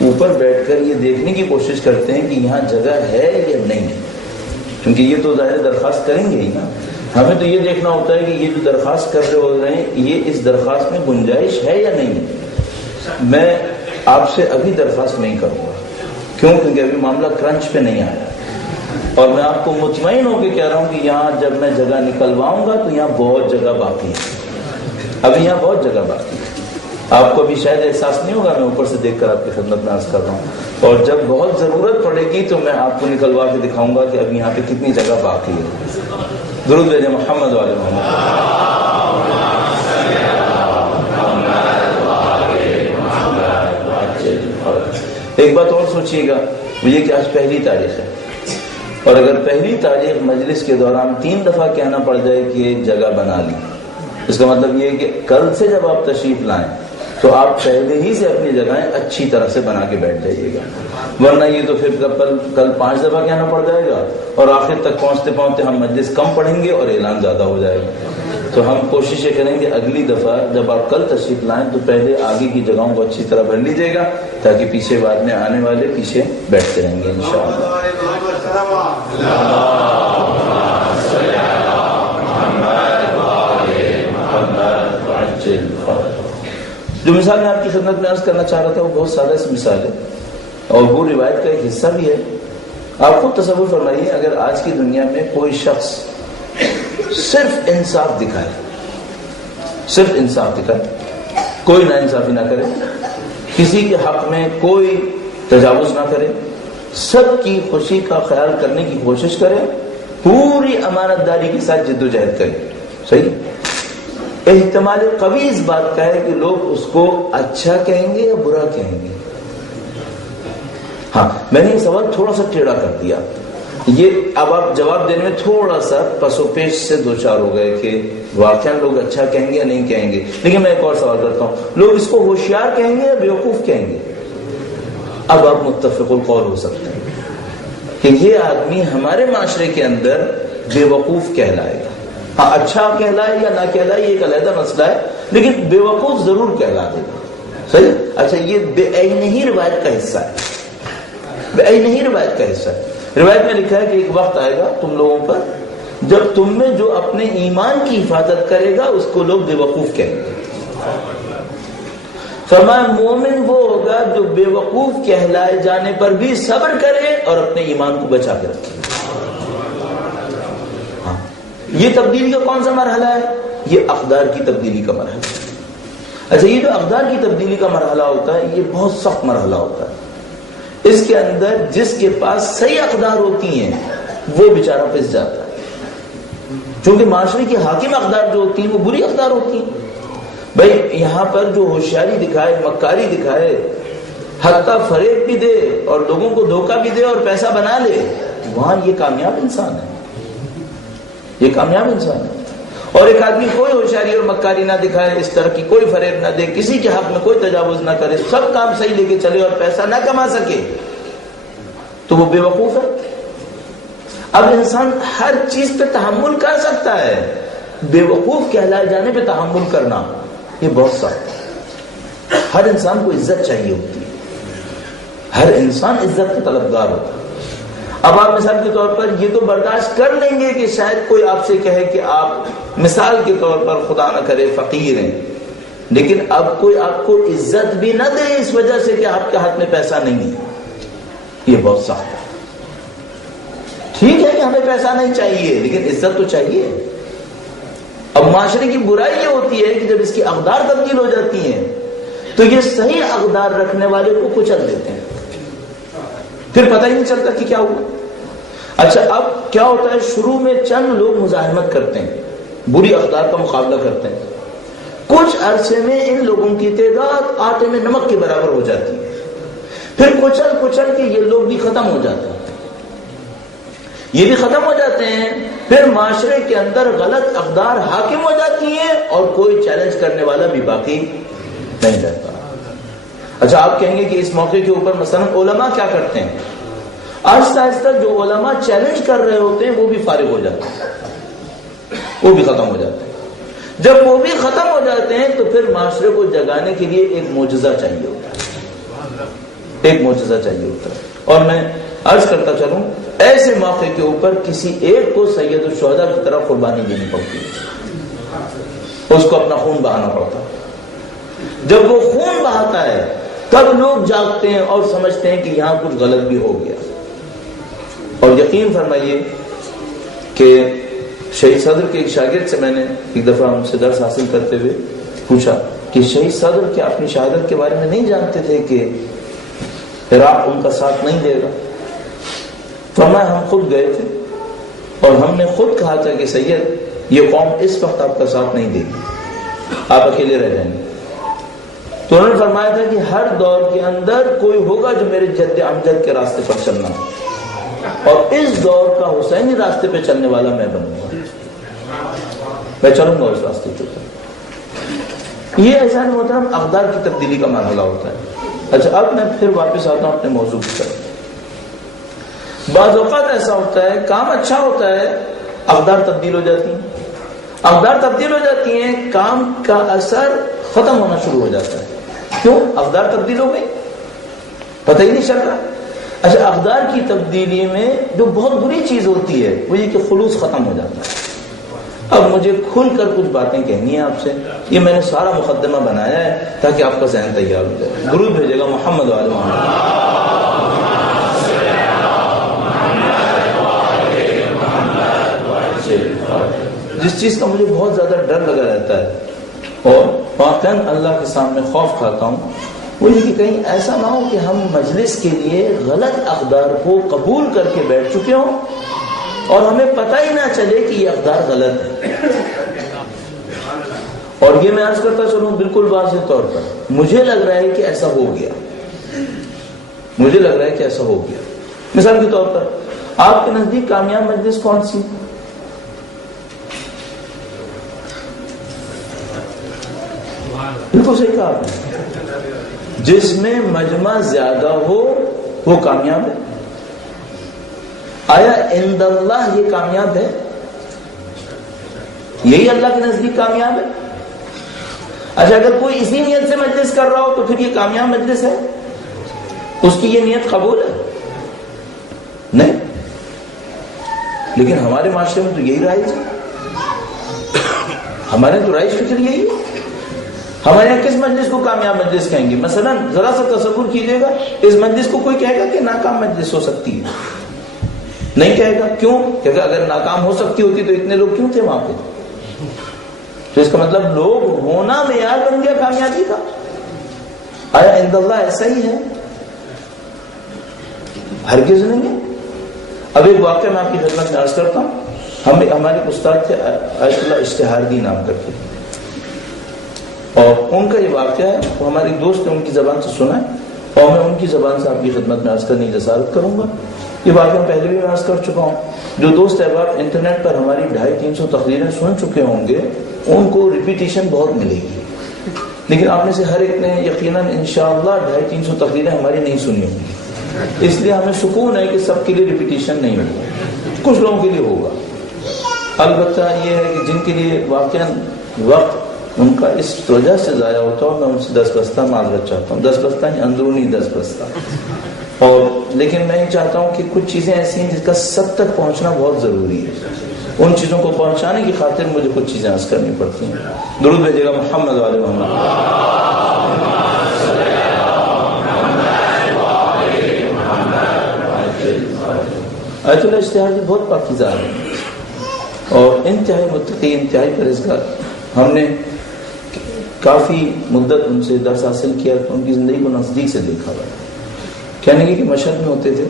اوپر بیٹھ کر یہ دیکھنے کی کوشش کرتے ہیں کہ یہاں جگہ ہے یا نہیں ہے، کیونکہ یہ تو ظاہر درخواست کریں گے ہی نا۔ ہمیں تو یہ دیکھنا ہوتا ہے کہ یہ جو درخواست کر رہے ہو رہے ہیں یہ اس درخواست میں گنجائش ہے یا نہیں ہے۔ میں آپ سے ابھی درخواست نہیں کروں گا، کیوں؟ کیونکہ ابھی معاملہ کرنچ پہ نہیں آیا، اور میں آپ کو مطمئن ہو کے کہہ رہا ہوں کہ یہاں جب میں جگہ نکلواؤں گا تو یہاں بہت جگہ باقی ہے، ابھی یہاں بہت جگہ باقی ہے۔ آپ کو بھی شاید احساس نہیں ہوگا، میں اوپر سے دیکھ کر آپ کی خدمت میں عرض کر رہا ہوں، اور جب بہت ضرورت پڑے گی تو میں آپ کو نکلوا کے دکھاؤں گا کہ اب یہاں پہ کتنی جگہ باقی ہے۔ درود بھیجیں محمد والے محمد۔ ایک بات اور سوچیے گا، یہ کہ آج پہلی تاریخ ہے، اور اگر پہلی تاریخ مجلس کے دوران 3 دفعہ کہنا پڑ جائے کہ جگہ بنا لی، اس کا مطلب یہ ہے کہ کل سے جب آپ تشریف لائیں تو آپ پہلے ہی سے اپنی جگہیں اچھی طرح سے بنا کے بیٹھ جائیے گا، ورنہ یہ تو پھر کل 5 دفعہ کہنا پڑ جائے گا، اور آخر تک پہنچتے پہنچتے ہم مجلس کم پڑھیں گے اور اعلان زیادہ ہو جائے گا۔ تو ہم کوشش یہ کریں گے اگلی دفعہ جب آپ کل تشریف لائیں تو پہلے آگے کی جگہوں کو اچھی طرح بھر لیجیے گا، تاکہ پیچھے بعد میں آنے والے پیچھے بیٹھتے رہیں گے انشاءاللہ۔ جو مثال میں آپ کی خدمت میں عرض کرنا چاہ رہا تھا وہ بہت سادہ سی مثال ہے، اور وہ روایت کا ایک حصہ بھی ہے۔ آپ خود تصور فرمائیے، اگر آج کی دنیا میں کوئی شخص صرف انصاف دکھائے، صرف انصاف دکھائے، کوئی نا انصافی نہ کرے، کسی کے حق میں کوئی تجاوز نہ کرے، سب کی خوشی کا خیال کرنے کی کوشش کرے، پوری امانت داری کے ساتھ جد و جہد کرے، صحیح، احتمال قوی اس بات کا ہے کہ لوگ اس کو اچھا کہیں گے یا برا کہیں گے۔ ہاں، میں نے یہ سوال تھوڑا سا ٹیڑھا کر دیا، یہ اب آپ جواب دینے میں تھوڑا سا پس و پیش سے دوچار ہو گئے کہ واقعا لوگ اچھا کہیں گے یا نہیں کہیں گے، لیکن میں ایک اور سوال کرتا ہوں، لوگ اس کو ہوشیار کہیں گے یا بیوقوف کہیں گے؟ اب آپ متفق القول ہو سکتے ہیں کہ یہ آدمی ہمارے معاشرے کے اندر بے وقوف کہلائے گا، ہاں اچھا کہلائے یا نہ کہلائے یہ ایک علیحدہ مسئلہ ہے، لیکن بے وقوف ضرور کہلا دے گا، صحیح۔ اچھا، یہ بے عین ہی روایت کا حصہ ہے، بے عین ہی روایت کا حصہ ہے۔ روایت میں لکھا ہے کہ ایک وقت آئے گا تم لوگوں پر جب تم میں جو اپنے ایمان کی حفاظت کرے گا اس کو لوگ بے وقوف کہیں گے۔ فرمایا مومن وہ ہوگا جو بے وقوف کہلائے جانے پر بھی صبر کرے اور اپنے ایمان کو بچا کے رکھے۔ ہاں، یہ تبدیلی کا کون سا مرحلہ ہے؟ یہ اقدار کی تبدیلی کا مرحلہ ہے۔ اچھا، یہ جو اقدار کی تبدیلی کا مرحلہ ہوتا ہے یہ بہت سخت مرحلہ ہوتا ہے۔ اس کے اندر جس کے پاس صحیح اقدار ہوتی ہیں وہ بیچارہ پس جاتا ہے، چونکہ معاشرے کی حاکم اقدار جو ہوتی ہیں وہ بری اقدار ہوتی ہیں۔ بھائی یہاں پر جو ہوشیاری دکھائے، مکاری دکھائے، حتیٰ فریب بھی دے اور لوگوں کو دھوکہ بھی دے اور پیسہ بنا لے، وہاں یہ کامیاب انسان ہے، یہ کامیاب انسان ہے۔ اور ایک آدمی کوئی ہوشیاری اور مکاری نہ دکھائے، اس طرح کی کوئی فریب نہ دے، کسی کے حق میں کوئی تجاوز نہ کرے، سب کام صحیح لے کے چلے اور پیسہ نہ کما سکے، تو وہ بے وقوف ہے۔ اب انسان ہر چیز پہ تحمل کر سکتا ہے، بے وقوف کہلائے جانے پہ تحمل کرنا یہ بہت سخت ہے۔ ہر انسان کو عزت چاہیے ہوتی ہے، ہر انسان عزت کا طلبگار ہوتا ہے۔ اب آپ مثال کے طور پر یہ تو برداشت کر لیں گے کہ شاید کوئی آپ سے کہے کہ آپ مثال کے طور پر خدا نہ کرے فقیر ہیں، لیکن اب کوئی آپ کو عزت بھی نہ دے اس وجہ سے کہ آپ کے ہاتھ میں پیسہ نہیں ہے، یہ بہت سخت ہے۔ ٹھیک ہے کہ ہمیں پیسہ نہیں چاہیے لیکن عزت تو چاہیے۔ اب معاشرے کی برائی یہ ہوتی ہے کہ جب اس کی اقدار تبدیل ہو جاتی ہیں تو یہ صحیح اقدار رکھنے والے کو کچل دیتے ہیں، پھر پتہ ہی نہیں چلتا کہ کیا ہوا۔ اچھا، اب کیا ہوتا ہے، شروع میں چند لوگ مزاحمت کرتے ہیں، بری اقدار کا مقابلہ کرتے ہیں، کچھ عرصے میں ان لوگوں کی تعداد آٹے میں نمک کے برابر ہو جاتی ہے، پھر کچل کچل کے یہ لوگ بھی ختم ہو جاتے ہیں، یہ بھی ختم ہو جاتے ہیں، پھر معاشرے کے اندر غلط اقدار حاکم ہو جاتی ہیں اور کوئی چیلنج کرنے والا بھی باقی نہیں رہتا۔ اچھا، آپ کہیں گے کہ اس موقع کے اوپر مثلا علماء کیا کرتے ہیں؟ آہستہ آہستہ جو علماء چیلنج کر رہے ہوتے ہیں وہ بھی فارغ ہو جاتے ہیں، وہ بھی ختم ہو جاتے ہیں۔ جب وہ بھی ختم ہو جاتے ہیں تو پھر معاشرے کو جگانے کے لیے ایک معجزہ چاہیے ہوتا ہے، ایک معجزہ چاہیے ہوتا ہے۔ اور میں عرض کرتا چلوں، ایسے موقع کے اوپر کسی ایک کو سید الشہداء کی طرح قربانی دینی پڑتی ہے، اس کو اپنا خون بہانا پڑتا ہے۔ جب وہ خون بہاتا ہے تب لوگ جاگتے ہیں اور سمجھتے ہیں کہ یہاں کچھ غلط بھی ہو گیا۔ اور یقین فرمائیے کہ شہید صدر کے ایک شاگرد سے میں نے ایک دفعہ ان سے درس حاصل کرتے ہوئے پوچھا کہ شہید صدر کے اپنی شہادت کے بارے میں نہیں جانتے تھے کہ عراق ان کا ساتھ نہیں دے گا. فرمایا ہم خود گئے تھے اور ہم نے خود کہا تھا کہ سید یہ قوم اس وقت آپ کا ساتھ نہیں دے گی, آپ اکیلے رہ جائیں گے. تو انہوں نے فرمایا تھا کہ ہر دور کے اندر کوئی ہوگا جو میرے جد امجد کے راستے پر چلنا, اور اس دور کا حسینی راستے پہ چلنے والا میں بنوں گا, میں چلوں گا اس راستے پہ. یہ احسان محترم اقدار کی تبدیلی کا مرحلہ ہوتا ہے. اچھا اب میں پھر واپس آتا ہوں اپنے موضوع کی طرف. بعض اوقات ایسا ہوتا ہے کام اچھا ہوتا ہے, اقدار تبدیل ہو جاتی ہیں, اقدار تبدیل ہو جاتی ہیں, کام کا اثر ختم ہونا شروع ہو جاتا ہے. کیوں؟ اقدار تبدیل ہو گئی, پتہ ہی نہیں چل رہا. اچھا اقدار کی تبدیلی میں جو بہت بری چیز ہوتی ہے وہ یہ کہ خلوص ختم ہو جاتا ہے. اب مجھے کھل کر کچھ باتیں کہنی ہیں آپ سے. یہ میں نے سارا مقدمہ بنایا ہے تاکہ آپ کا ذہن تیار ہو جائے. درود بھیجے گا محمد وعلی محمد. جس چیز کا مجھے بہت زیادہ ڈر لگا رہتا ہے اور واقعاً اللہ کے سامنے خوف کھاتا ہوں, وہ یہ کہ کہیں ایسا نہ ہو کہ ہم مجلس کے لیے غلط اقدار کو قبول کر کے بیٹھ چکے ہوں اور ہمیں پتہ ہی نہ چلے کہ یہ اقدار غلط ہے. اور یہ میں عرض کرتا چلوں بالکل واضح طور پر, مجھے لگ رہا ہے کہ ایسا ہو گیا, مجھے لگ رہا ہے کہ ایسا ہو گیا. مثال کے طور پر آپ کے نزدیک کامیاب مجلس کون سی؟ بالکل صحیح کہا آپ نے, جس میں مجمع زیادہ ہو وہ کامیاب ہے. آیا عند اللہ یہ کامیاب ہے؟ یہی اللہ کے نزدیک کامیاب ہے؟ اچھا اگر کوئی اسی نیت سے مجلس کر رہا ہو تو پھر یہ کامیاب مجلس ہے؟ اس کی یہ نیت قبول ہے؟ نہیں. لیکن ہمارے معاشرے میں تو یہی رائج ہے, ہمارے تو رائج فکر یہی ہے. ہمارے یہاں کس مجلس کو کامیاب مجلس کہیں گے؟ مثلا ذرا سا تصور کیجئے گا, اس مجلس کو کوئی کہے گا کہ ناکام مجلس ہو سکتی ہے؟ نہیں کہے گا. کیوں؟ کہ اگر ناکام ہو سکتی ہوتی تو اتنے لوگ کیوں تھے وہاں پہ؟ تو اس کا مطلب لوگ ہونا معیار بن گیا کامیابی کا. آیا عند اللہ ایسا ہی ہے؟ ہرگز نہیں ہے. اب ایک واقعہ میں آپ کی خدمت میں عرض کرتا ہوں. ہمارے استاد تھے آیت اللہ اشتہاردی نام کرتے, اور ان کا یہ واقعہ ہے, وہ ہمارے دوست نے ان کی زبان سے سنا ہے اور میں ان کی زبان سے آپ کی خدمت میں عرض کرنے کی جسارت کروں گا. یہ واقعہ پہلے بھی میں عرض کر چکا ہوں. جو دوست احباب انٹرنیٹ پر ہماری 250-300 تقریریں سن چکے ہوں گے ان کو ریپیٹیشن بہت ملے گی, لیکن آپ میں سے ہر ایک نے یقیناً انشاءاللہ 250-300 تقریریں ہماری نہیں سنی ہوں گی. اس لیے ہمیں سکون ہے کہ سب کے لیے ریپیٹیشن نہیں ہوگا, کچھ لوگوں کے لیے ہوگا. البتہ یہ ہے کہ جن کے لیے واقعاً وقت ان کا اس وجہ سے ضائع ہوتا ہے, میں ان سے 10 بستہ معذرت چاہتا ہوں. 10 بستہ نہیں, اندرونی 10 بستہ. اور لیکن میں یہ چاہتا ہوں کہ کچھ چیزیں ایسی ہیں جس کا سب تک پہنچنا بہت ضروری ہے. ان چیزوں کو پہنچانے کی خاطر مجھے کچھ چیزیں عرض کرنی پڑتی ہیں. درود بھیجے گا محمد وعلی محمد. آیت اللہ اشتہاردی بہت پاکیزہ ہے اور انتہائی متقی, انتہائی پرہیزگار. ہم نے کافی مدت ان سے درس حاصل کیا, ان کی زندگی کو نزدیک سے دیکھا ہوا. کہنے کی کہ مشہد میں ہوتے تھے.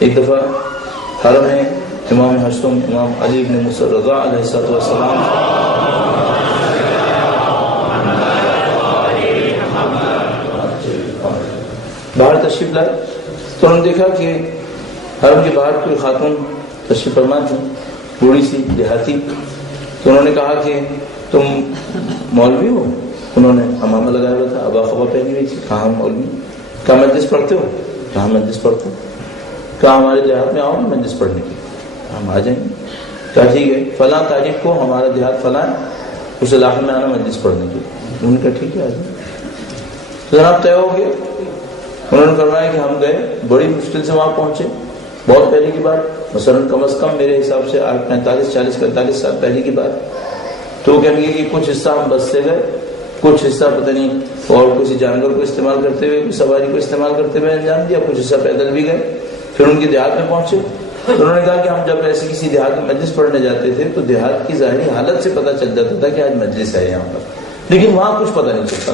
ایک دفعہ حرم میں امام حشتم امام علی بن موسی رضا علیہ السلام باہر تشریف لائے تو انہوں نے دیکھا کہ حرم کے باہر کوئی خاتون تشریف فرما تھی, بوڑھی سی دیہاتی. تو انہوں نے کہا کہ تم مولوی ہو؟ انہوں نے امامہ لگایا ہوا تھا, ابا خبا پہنی ہوئی تھی. کہاں مولوی؟ کہا مجلس پڑھتے ہو؟ کہاں مجلس پڑھتے ہو؟ کہا ہمارے دیہات میں آؤ نا مجلس پڑھنے کی. ہم آ جائیں گے. کہا ٹھیک ہے, فلاں تاریخ کو ہمارا دیہات فلاں اس علاقے میں آنا مجلس پڑھنے کی. انہوں نے کہا ٹھیک ہے آ جائیں. تو جناب طے ہو گیا. انہوں نے کروایا کہ ہم گئے, بڑی مشکل سے وہاں پہنچے. بہت پہلے کی بات, مثلاً کم از کم میرے حساب سے 45 سال پہلے کی بات. تو وہ کہیں گے کہ کچھ حصہ ہم بس سے گئے, کچھ حصہ پتہ نہیں اور کسی جانور کو استعمال کرتے ہوئے, کسی سواری کو استعمال کرتے ہوئے انجام دیا, کچھ حصہ پیدل بھی گئے. پھر ان کے دیہات میں پہنچے. انہوں نے کہا کہ ہم جب ایسے کسی دیہات میں مجلس پڑھنے جاتے تھے تو دیہات کی ظاہری حالت سے پتہ چل جاتا تھا کہ آج مجلس ہے یہاں پر. لیکن وہاں کچھ پتہ نہیں چلتا،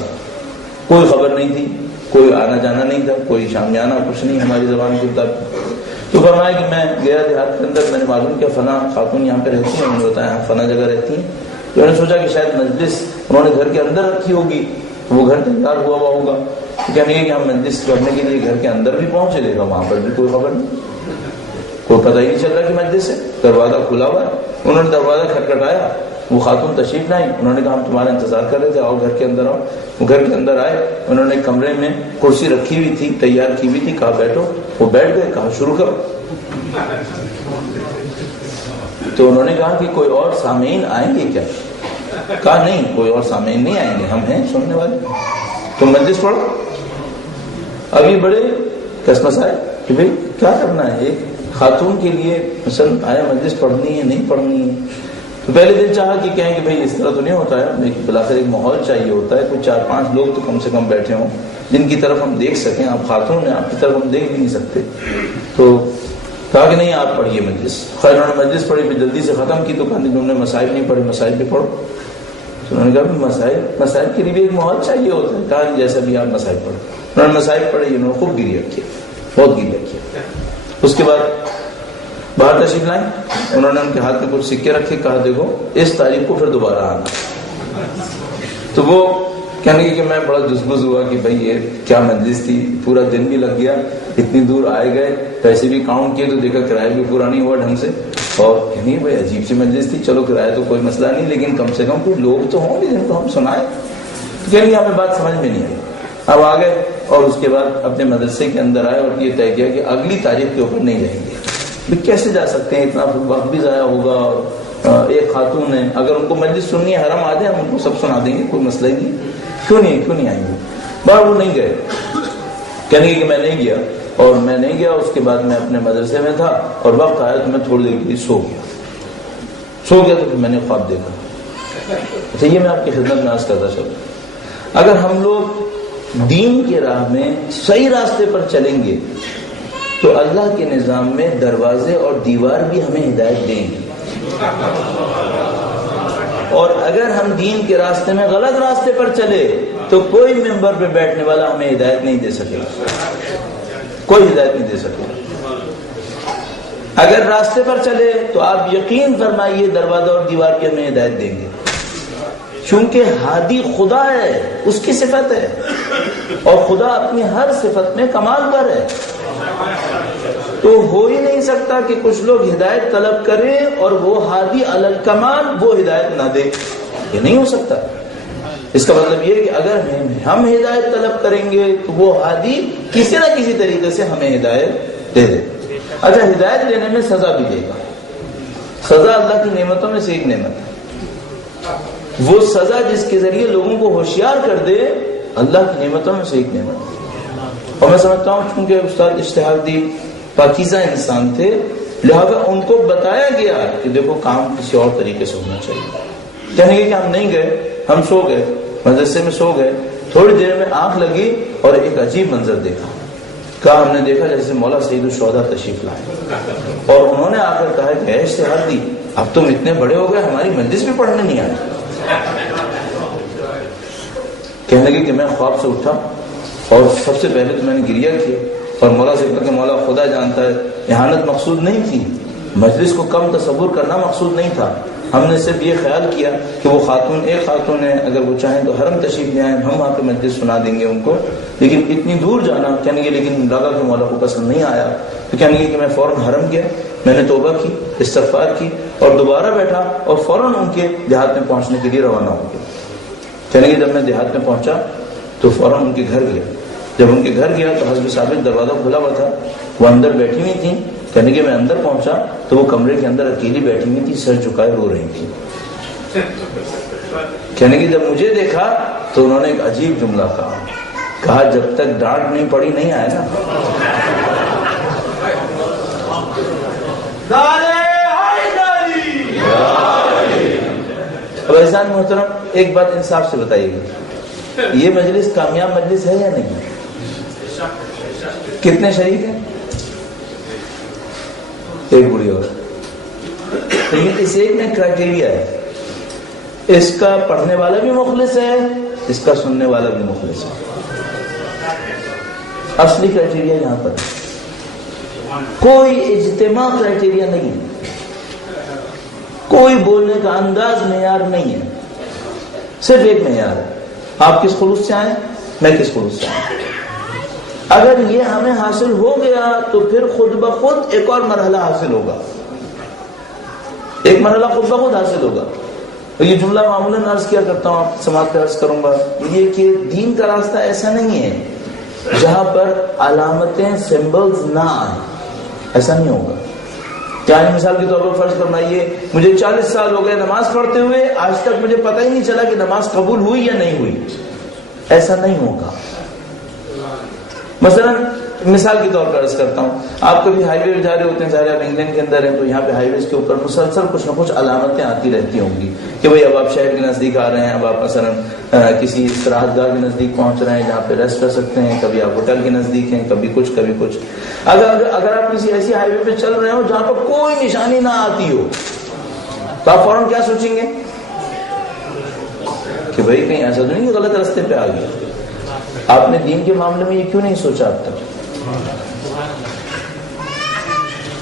کوئی خبر نہیں تھی، کوئی آنا جانا نہیں تھا، کوئی شامیانہ کچھ نہیں ہماری زبان کے مطابق. تو فرمایا کہ میں گیا دیہات کے اندر، میں نے معلوم کیا فلاں خاتون یہاں پہ رہتی ہیں، انہوں نے بتایا ہاں فلاں جگہ رہتی ہیں. تو میں نے سوچا کہ شاید مجلس انہوں نے گھر کے اندر رکھی ہوگی، وہ گھر تیار ہوا ہوگا. کہنے کہ ہم مجلس کرنے کے لیے گھر کے اندر بھی پہنچے، دیکھا وہاں پر بھی کوئی خبر نہیں، کوئی پتہ ہی نہیں چل رہا کہ مجلس ہے. دروازہ کھلا ہوا ہے. انہوں نے دروازہ کھٹکھٹایا، وہ خاتون تشریف لائیں. انہوں نے کہا ہم تمہارا انتظار کر رہے تھے، آؤ گھر کے اندر آؤ. وہ گھر کے اندر آئے. انہوں نے کمرے میں کرسی رکھی ہوئی تھی، تیار کی ہوئی تھی، کہا بیٹھو. وہ بیٹھ گئے، کہا شروع کرو. تو انہوں نے کہا کہ کوئی اور سامعین آئیں گے کیا؟ کہا نہیں، کوئی اور سامعین نہیں آئیں گے، ہم ہیں سننے والے. تو مجلس پڑھو. ابھی بڑے کسمس آئے کہ بھائی کیا کرنا ہے، ایک خاتون کے لیے مثلا آیا مجلس پڑھنی ہے نہیں پڑھنی ہے. تو پہلے دن چاہا کہ کہیں کہ بھائی اس طرح تو نہیں ہوتا ہے، بلاخر ایک ماحول چاہیے ہوتا ہے، کوئی 4-5 لوگ تو کم سے کم بیٹھے ہوں جن کی طرف ہم دیکھ سکیں. آپ خاتون ہیں، آپ کی طرف ہم دیکھ بھی نہیں سکتے. تو کہا کہ نہیں آپ پڑھیے مجلس. خیر انہوں نے مجلس پڑھی، پھر جلدی سے ختم کی. تو کہا انہوں نے مسائل نہیں پڑھے، مسائل بھی پڑھو. تو انہوں نے کہا مسائل کے لیے بھی ایک ماحول چاہیے ہوتا ہے. کہا جیسا بھی آپ مسائل پڑھو. انہوں نے مسائل پڑھے، انہوں نے خوب گریہ کیا، بہت گریہ کیا. اس کے بعد باہر تشریف لائیں. انہوں نے ان کے ہاتھ میں کچھ سکے رکھے، کہا دیکھو اس تاریخ کو پھر دوبارہ آنا. تو وہ کہنے کہ میں بڑا جزبز ہوا کہ بھائی یہ کیا مجلس تھی، پورا دن بھی لگ گیا، اتنی دور آئے گئے، پیسے بھی کاؤنٹ کیے تو دیکھا کرایہ بھی پورا نہیں ہوا ڈھنگ سے. اور نہیں بھائی عجیب سی مجلس تھی، چلو کرایہ تو کوئی مسئلہ نہیں، لیکن کم سے کم کوئی لوگ تو ہوں گے جن کو ہم سنائیں. تو کہیں ہمیں بات سمجھ میں نہیں آئی. اب آ گئے اور اس کے بعد اپنے مدرسے کے اندر آئے اور یہ طے کیا کہ اگلی تاریخ کے اوپر نہیں جائیں گے. کیسے جا سکتے ہیں، اتنا وقت بھی ضائع ہوگا. اور ایک خاتون ہے، اگر ان کو مجلس سننی ہے حرم آ جائے، ہم ان کو سب سنا دیں گے، کوئی مسئلہ ہی نہیں. کیوں نہیں آئیں گے. باہر وہ نہیں گئے. کہنے کہ میں نہیں گیا. اور میں نہیں گیا. اس کے بعد میں اپنے مدرسے میں تھا اور وقت آیا تو میں تھوڑی دیر کے لیے سو گیا. تو پھر میں نے خواب دیکھا. اچھا یہ میں آپ کی خدمت میں عرض کرتا چلوں، اگر ہم لوگ دین کے راہ میں صحیح راستے پر چلیں گے تو اللہ کے نظام میں دروازے اور دیوار بھی ہمیں ہدایت دیں گے. اور اگر ہم دین کے راستے میں غلط راستے پر چلے تو کوئی ممبر پہ بیٹھنے والا ہمیں ہدایت نہیں دے سکے گا، کوئی ہدایت نہیں دے سکے گا. اگر راستے پر چلے تو آپ یقین فرمائیے دروازہ اور دیوار کی ہمیں ہدایت دیں گے، چونکہ ہادی خدا ہے، اس کی صفت ہے، اور خدا اپنی ہر صفت میں کمال پر ہے. تو ہو ہی نہیں سکتا کہ کچھ لوگ ہدایت طلب کریں اور وہ ہادی علی الکمال وہ ہدایت نہ دے. یہ نہیں ہو سکتا. اس کا مطلب یہ ہے کہ اگر ہم ہدایت طلب کریں گے تو وہ ہادی کسی نہ کسی طریقے سے ہمیں ہدایت دے دے. اچھا ہدایت دینے میں سزا بھی دے گا. سزا اللہ کی نعمتوں میں سے ایک نعمت ہے. وہ سزا جس کے ذریعے لوگوں کو ہوشیار کر دے اللہ کی نعمتوں میں سے ایک نعمت ہے. اور میں سمجھتا ہوں چونکہ استاد اشتہاردی پاکیزہ انسان تھے، لہذا ان کو بتایا گیا کہ دیکھو کام کسی اور طریقے سے ہونا چاہیے. کہنے کہ ہم نہیں گئے، ہم سو گئے، مدرسے میں سو گئے. تھوڑی دیر میں آنکھ لگی اور ایک عجیب منظر دیکھا. کہا ہم نے دیکھا جیسے مولا سید الشہداء تشریف لائے اور انہوں نے آ کر کہا کہ اے اشتہاردی اب تم اتنے بڑے ہو گئے، ہماری مجلس بھی پڑھنے نہیں آئے. کہنے لگے کہ میں خواب سے اٹھا اور سب سے پہلے تو میں نے گریہ کیا اور مولا سے کہا کہ مولا خدا جانتا ہے احانت مقصود نہیں تھی، مجلس کو کم تصور کرنا مقصود نہیں تھا. ہم نے صرف یہ خیال کیا کہ وہ خاتون ایک خاتون ہے، اگر وہ چاہیں تو حرم تشریف لے آئیں، ہم وہاں پہ مجلس سنا دیں گے ان کو. لیکن اتنی دور جانا، کہنے گے لیکن لگا کہ مولا کو پسند نہیں آیا. تو کہنے گے کہ میں فوراً حرم گیا، میں نے توبہ کی، استغفار کی اور دوبارہ بیٹھا اور فوراً ان کے دیہات میں پہنچنے کے لیے روانہ ہو گیا. کہنے گے جب میں دیہات میں پہنچا تو فوراً ان کے گھر گیا. جب ان کے گھر گیا تو حضرت ثابت دروازہ کھلا ہوا تھا، وہ اندر بیٹھی ہوئی تھیں. کہنے کہ میں اندر پہنچا تو وہ کمرے کے اندر اکیلی بیٹھی ہوئی تھی، سر جھکائے رو رہی تھی. کہنے کہ جب مجھے دیکھا تو انہوں نے ایک عجیب جملہ کہا جب تک ڈانٹ نہیں پڑی نہیں آئے نا. اب احسان محترم ایک بات انصاف سے بتائیے گا، یہ مجلس کامیاب مجلس ہے یا نہیں؟ کتنے شریک ہیں؟ ایک بڑی عورت. تو یہ اس ایک میں کرائٹیریا ہے اس کا پڑھنے والا بھی مخلص ہے، اس کا سننے والا بھی مخلص ہے. اصلی کرائٹیریا یہاں پر کوئی اجتماع کرائٹیریا نہیں ہے، کوئی بولنے کا انداز معیار نہیں ہے، صرف ایک معیار ہے، آپ کس خلوص سے آئیں، میں کس خلوص سے آئیں. اگر یہ ہمیں حاصل ہو گیا تو پھر خود بخود ایک اور مرحلہ حاصل ہوگا، ایک مرحلہ خود بخود حاصل ہوگا. تو یہ جملہ معمولاً عرض کیا کرتا ہوں، آپ سماعت پہ عرض کروں گا، یہ کہ دین کا راستہ ایسا نہیں ہے جہاں پر علامتیں سمبلز نہ آئیں، ایسا نہیں ہوگا. یعنی مثال کے طور پر فرض فرمائیے مجھے 40 سال ہو گئے نماز پڑھتے ہوئے، آج تک مجھے پتہ ہی نہیں چلا کہ نماز قبول ہوئی یا نہیں ہوئی، ایسا نہیں ہوگا. مثلا مثال کے طور پر عرض کرتا ہوں، آپ کبھی ہائی وے پہ جا رہے ہوتے ہیں، ظاہر آپ انگلینڈ کے اندر ہیں تو یہاں پہ ہائی ویز کے اوپر مسلسل کچھ نہ کچھ علامتیں آتی رہتی ہوں گی کہ بھئی اب آپ شہر کے نزدیک آ رہے ہیں، اب آپ مثلا کسی استراحت گاہ کے نزدیک پہنچ رہے ہیں جہاں پہ ریسٹ کر سکتے ہیں، کبھی آپ ہوٹل کے نزدیک ہیں، کبھی کچھ کبھی کچھ. اگر آپ کسی ایسی ہائی وے پہ چل رہے ہو جہاں پر کوئی نشانی نہ آتی ہو تو آپ فوراً کیا سوچیں گے کہ بھئی کہیں ایسا تو نہیں کہ غلط راستے پہ آ گیا. آپ نے دین کے معاملے میں یہ کیوں نہیں سوچا اب تک؟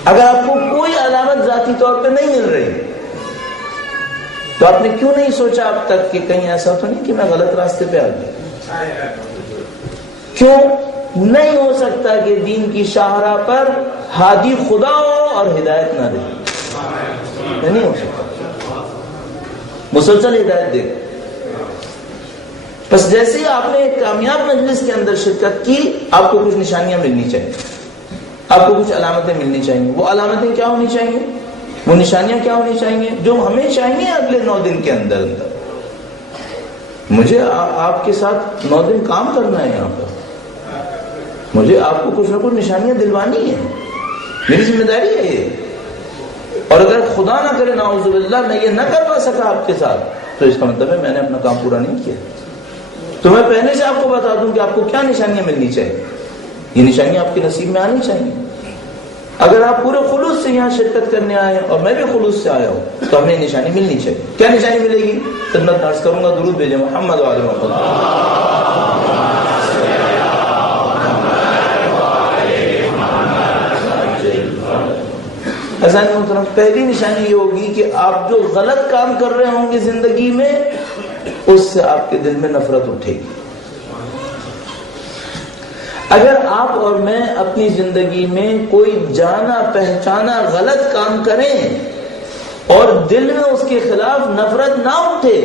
اگر آپ کو کوئی علامت ذاتی طور پہ نہیں مل رہی تو آپ نے کیوں نہیں سوچا اب تک کہ کہیں ایسا تو نہیں کہ میں غلط راستے پہ آ گیا؟ کیوں نہیں ہو سکتا کہ دین کی شاہراہ پر ہادی خدا ہو اور ہدایت نہ دے؟ نہیں ہو سکتا، مسلسل ہدایت دے. بس جیسے ہی آپ نے ایک کامیاب مجلس کے اندر شرکت کی، آپ کو کچھ نشانیاں ملنی چاہیے، آپ کو کچھ علامتیں ملنی چاہیے. وہ علامتیں کیا ہونی چاہیے، وہ نشانیاں کیا ہونی چاہیے جو ہمیں چاہیے اگلے 9 دن کے اندر اندر. مجھے آپ کے ساتھ 9 دن کام کرنا ہے، یہاں پر مجھے آپ کو کچھ نہ کچھ نشانیاں دلوانی ہے، میری ذمہ داری ہے یہ. اور اگر خدا نہ کرے نعوذ باللہ میں یہ نہ کر پا سکا آپ کے ساتھ تو اس کا مطلب ہے میں نے اپنا کام پورا نہیں کیا. تو میں پہلے سے آپ کو بتا دوں کہ آپ کو کیا نشانیاں ملنی چاہیے، یہ نشانیاں آپ کے نصیب میں آنی چاہیے. اگر آپ پورے خلوص سے یہاں شرکت کرنے آئے اور میں بھی خلوص سے آیا ہوں تو ہمیں نشانی ملنی چاہیے. کیا نشانی ملے گی؟ خدمت عرض کروں گا، درود بھیجیں محمد وعلی محمد. ایسا نہیں محترم، پہلی نشانی یہ ہوگی کہ آپ جو غلط کام کر رہے ہوں گے زندگی میں اس سے آپ کے دل میں نفرت اٹھے گی. اگر آپ اور میں اپنی زندگی میں کوئی جانا پہچانا غلط کام کریں اور دل میں اس کے خلاف نفرت نہ اٹھے،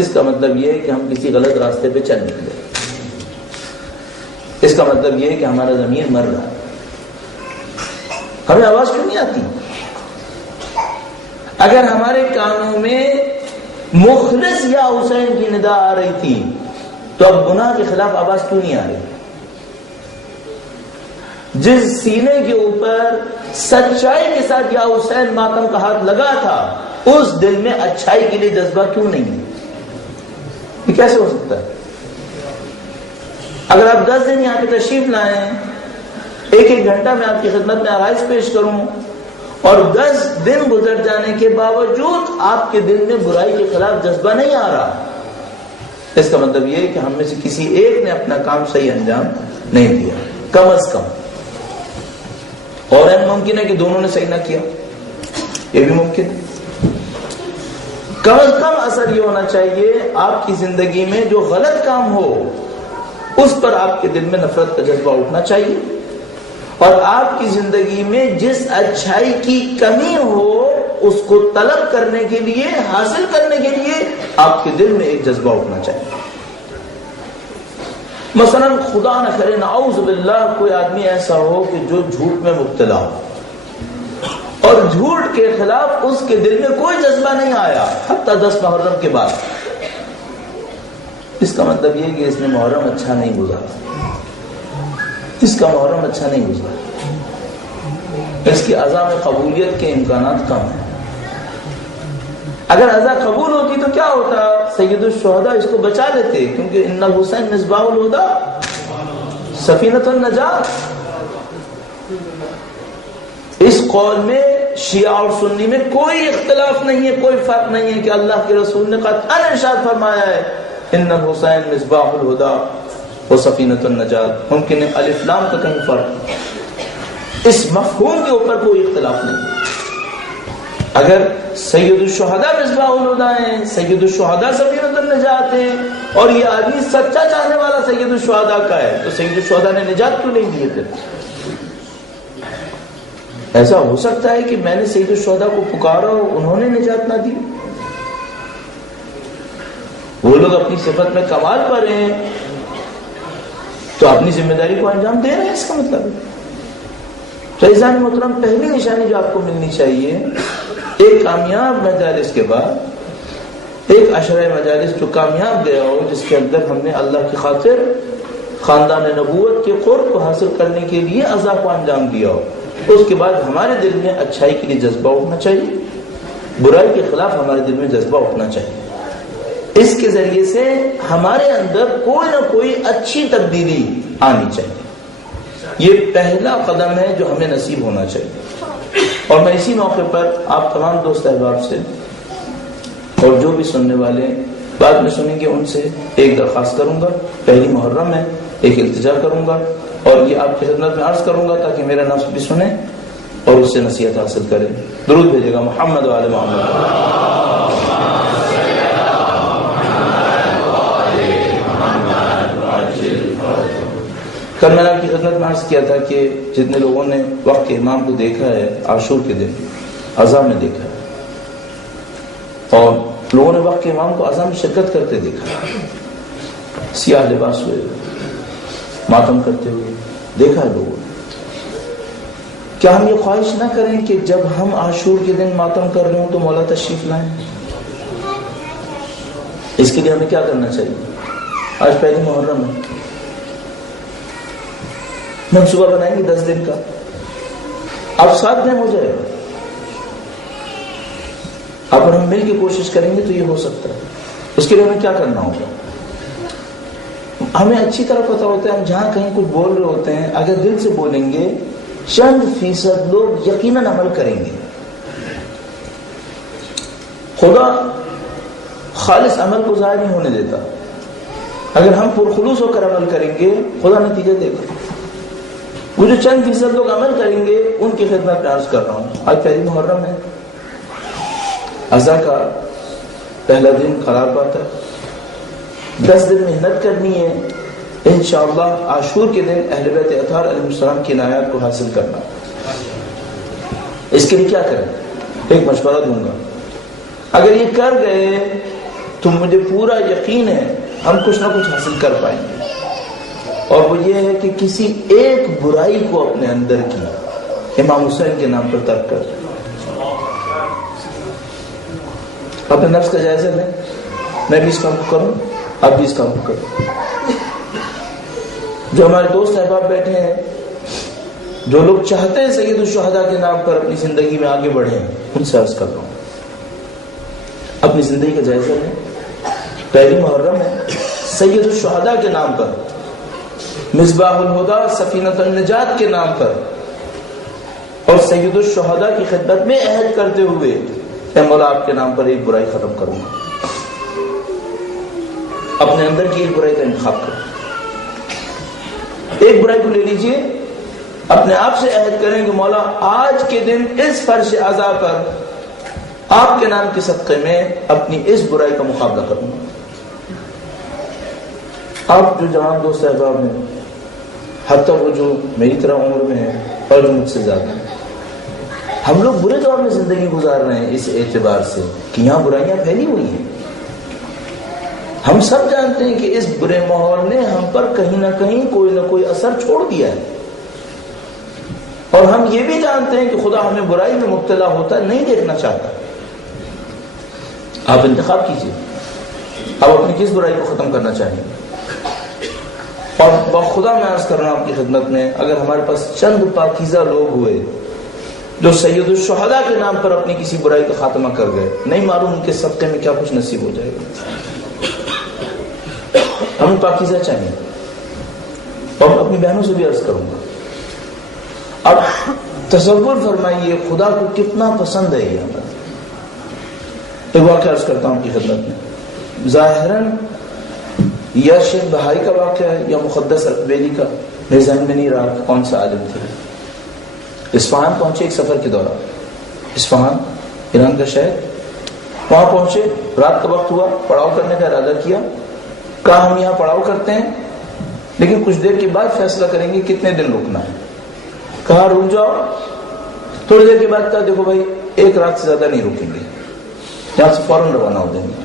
اس کا مطلب یہ ہے کہ ہم کسی غلط راستے پہ چل نکلے. اس کا مطلب یہ ہے کہ ہمارا ضمیر مر رہا ہے. ہمیں آواز کیوں نہیں آتی؟ اگر ہمارے کانوں میں مخلص یا حسین کی ندا آ رہی تھی تو اب گناہ کے خلاف آواز کیوں نہیں آ رہی؟ جس سینے کے اوپر سچائی کے ساتھ یا حسین ماتم کا ہاتھ لگا تھا اس دل میں اچھائی کے لیے جذبہ کیوں نہیں ہے؟ یہ کیسے ہو سکتا ہے؟ اگر آپ 10 دن یہاں پہ تشریف لائیں، ایک گھنٹہ میں آپ کی خدمت میں آغاز پیش کروں اور 10 دن گزر جانے کے باوجود آپ کے دل میں برائی کے خلاف جذبہ نہیں آ رہا، اس کا مطلب یہ ہے کہ ہم میں سے کسی ایک نے اپنا کام صحیح انجام نہیں دیا، کم از کم. اور ممکن ہے کہ دونوں نے صحیح نہ کیا، یہ بھی ممکن ہے. کم از کم اثر یہ ہونا چاہیے آپ کی زندگی میں جو غلط کام ہو اس پر آپ کے دل میں نفرت کا جذبہ اٹھنا چاہیے، اور آپ کی زندگی میں جس اچھائی کی کمی ہو اس کو طلب کرنے کے لیے، حاصل کرنے کے لیے آپ کے دل میں ایک جذبہ اٹھنا چاہیے. مثلا خدا نہ کرے نعوذ باللہ کوئی آدمی ایسا ہو کہ جو جھوٹ میں مبتلا ہو اور جھوٹ کے خلاف اس کے دل میں کوئی جذبہ نہیں آیا حتی 10 محرم کے بعد، اس کا مطلب یہ کہ اس نے محرم اچھا نہیں گزارا، اس کا محرم اچھا نہیں گزرا، اس کی عزا میں قبولیت کے امکانات کم ہیں. اگر عزا قبول ہوتی تو کیا ہوتا؟ سید الشہداء اس کو بچا لیتے، کیونکہ ان الحسین مصباح الہدی سفینۃ النجات. اس قول میں شیعہ اور سنی میں کوئی اختلاف نہیں ہے، کوئی فرق نہیں ہے کہ اللہ کے رسول نے قطعاً ارشاد فرمایا ہے ان الحسین مصباح الہدی و سفینۃ النجات. ممکن ہے الف لام کا کہیں فرق، اس مفہوم کے اوپر کوئی اختلاف نہیں. اگر سید الشہداء مصباح الہدی ہیں، سید الشہداء سفینۃ النجات ہیں، اور یہ آدمی سچا چاہنے والا سید الشہداء کا ہے، تو سید الشہداء نے نجات کیوں نہیں دی؟ پھر ایسا ہو سکتا ہے کہ میں نے سید الشہداء کو پکارا اور انہوں نے نجات نہ دی؟ وہ لوگ اپنی صفت میں کمال پر ہیں تو اپنی ذمہ داری کو انجام دے رہے ہیں، اس کا مطلب ہے. تو عزیزان محترم، پہلی نشانی جو آپ کو ملنی چاہیے، ایک کامیاب مجالس کے بعد ایک عشرہ مجالس جو کامیاب گیا ہو، جس کے اندر ہم نے اللہ کی خاطر خاندان نبوت کے قرب کو حاصل کرنے کے لیے عزا کو انجام دیا ہو، اس کے بعد ہمارے دل میں اچھائی کے لیے جذبہ اٹھنا چاہیے، برائی کے خلاف ہمارے دل میں جذبہ اٹھنا چاہیے. اس کے ذریعے سے ہمارے اندر کوئی نہ کوئی اچھی تبدیلی آنی چاہیے. یہ پہلا قدم ہے جو ہمیں نصیب ہونا چاہیے. اور میں اسی موقع پر آپ تمام دوست احباب سے اور جو بھی سننے والے بعد میں سنیں گے ان سے ایک درخواست کروں گا. پہلی محرم ہے، ایک التجا کروں گا اور یہ آپ کی خدمت میں عرض کروں گا تاکہ میرا نفس بھی سنے اور اس سے نصیحت حاصل کرے. درود بھیجے گا محمد وعلی محمد. کل میں نے آپ کی خدمت میں عرض کیا تھا کہ جتنے لوگوں نے وقت کے امام کو دیکھا ہے عاشور کے دن عزا میں دیکھا ہے، اور لوگوں نے وقت کے امام کو عزا میں شرکت کرتے دیکھا، سیاہ لباس ہوئے ماتم کرتے ہوئے دیکھا ہے لوگوں نے. کیا ہم یہ خواہش نہ کریں کہ جب ہم عاشور کے دن ماتم کر رہے ہوں تو مولا تشریف لائیں؟ اس کے لیے ہمیں کیا کرنا چاہیے؟ آج پہلی محرم ہے، منصوبہ بنائیں گے 10 دن کا، اب 7 دن ہو جائے گا. اب ہم مل کے کوشش کریں گے تو یہ ہو سکتا ہے. اس کے لیے ہمیں کیا کرنا ہوگا؟ ہمیں اچھی طرح پتا ہوتا ہے ہم جہاں کہیں کچھ بول رہے ہوتے ہیں، اگر دل سے بولیں گے 100% لوگ یقیناً عمل کریں گے. خدا خالص عمل کو ضائع نہیں ہونے دیتا. اگر ہم پرخلوص ہو کر عمل کریں گے خدا نتیجہ دے گا. وہ جو 1% لوگ عمل کریں گے ان کی خدمت میں عرض کر رہا ہوں. آج پہلی محرم ہے، عزا کا پہلا دن قرار پاتا ہے. 10 دن محنت کرنی ہے انشاءاللہ. عاشور کے دن اہل بیت اطہار علیہ السلام کی عنایات کو حاصل کرنا. اس کے لیے کیا کریں؟ ایک مشورہ دوں گا. اگر یہ کر گئے تو مجھے پورا یقین ہے ہم کچھ نہ کچھ حاصل کر پائیں گے. اور وہ یہ ہے کہ کسی ایک برائی کو اپنے اندر کی امام حسین کے نام پر ترک کر اپنے نفس کا جائزہ لیں. میں بھی اس کام کو کروں، آپ بھی اس کام کو کریں. جو ہمارے دوست احباب بیٹھے ہیں، جو لوگ چاہتے ہیں سید الشہداء کے نام پر اپنی زندگی میں آگے بڑھیں، ان سے عرض کر رہا ہوں اپنی زندگی کا جائزہ لیں. پہلی محرم ہے، سید الشہداء کے نام پر، مصباح الہدی سفینۃ النجات کے نام پر اور سید الشہداء کی خدمت میں عہد کرتے ہوئے اے مولا آپ کے نام پر ایک برائی ختم کروں گا. اپنے اندر کی ایک برائی کا انتخاب کریں. ایک برائی کو لے لیجئے، اپنے آپ سے عہد کریں کہ مولا آج کے دن اس فرش عزا پر آپ کے نام کے صدقے میں اپنی اس برائی کا مقابلہ کروں گا. آپ جو جوان دوست احباب ہیں، حتیٰ وہ جو میری طرح عمر میں ہیں اور جو مجھ سے زیادہ ہیں، ہم لوگ برے دور میں زندگی گزار رہے ہیں اس اعتبار سے کہ یہاں برائیاں پھیلی ہوئی ہیں. ہم سب جانتے ہیں کہ اس برے ماحول نے ہم پر کہیں نہ کہیں کوئی نہ کوئی اثر چھوڑ دیا ہے، اور ہم یہ بھی جانتے ہیں کہ خدا ہمیں برائی میں مبتلا ہوتا نہیں دیکھنا چاہتا. آپ انتخاب کیجیے آپ اپنی کس برائی کو ختم کرنا چاہیں گے. اور بخدا میں عرض کر رہا ہوں آپ کی خدمت میں، اگر ہمارے پاس چند پاکیزہ لوگ ہوئے جو سید الشہداء کے نام پر اپنی کسی برائی کا خاتمہ کر گئے، نہیں معلوم ان کے صدقے میں کیا کچھ نصیب ہو جائے گا. ہمیں پاکیزہ چاہیے. اور اپنی بہنوں سے بھی عرض کروں گا، اب تصور فرمائیے خدا کو کتنا پسند ہے یہ عمل. ایک واقعہ عرض کرتا ہوں کی خدمت میں. ظاہراً یا شیخ بہائی کا واقعہ ہے یا مقدس القبیلی کا، میرے ذہن میں نہیں رہا کون سا عالم تھے. اصفہان پہنچے ایک سفر کے دوران. اصفہان ایران کا شہر، وہاں پہنچے، رات کا وقت ہوا، پڑاؤ کرنے کا ارادہ کیا. کہا ہم یہاں پڑاؤ کرتے ہیں لیکن کچھ دیر کے بعد فیصلہ کریں گے کتنے دن رکنا ہے. کہا رک جاؤ. تھوڑی دیر کے بعد کہا دیکھو بھائی ایک رات سے زیادہ نہیں رکیں گے، یہاں سے فوراً روانہ ہو دیں گے.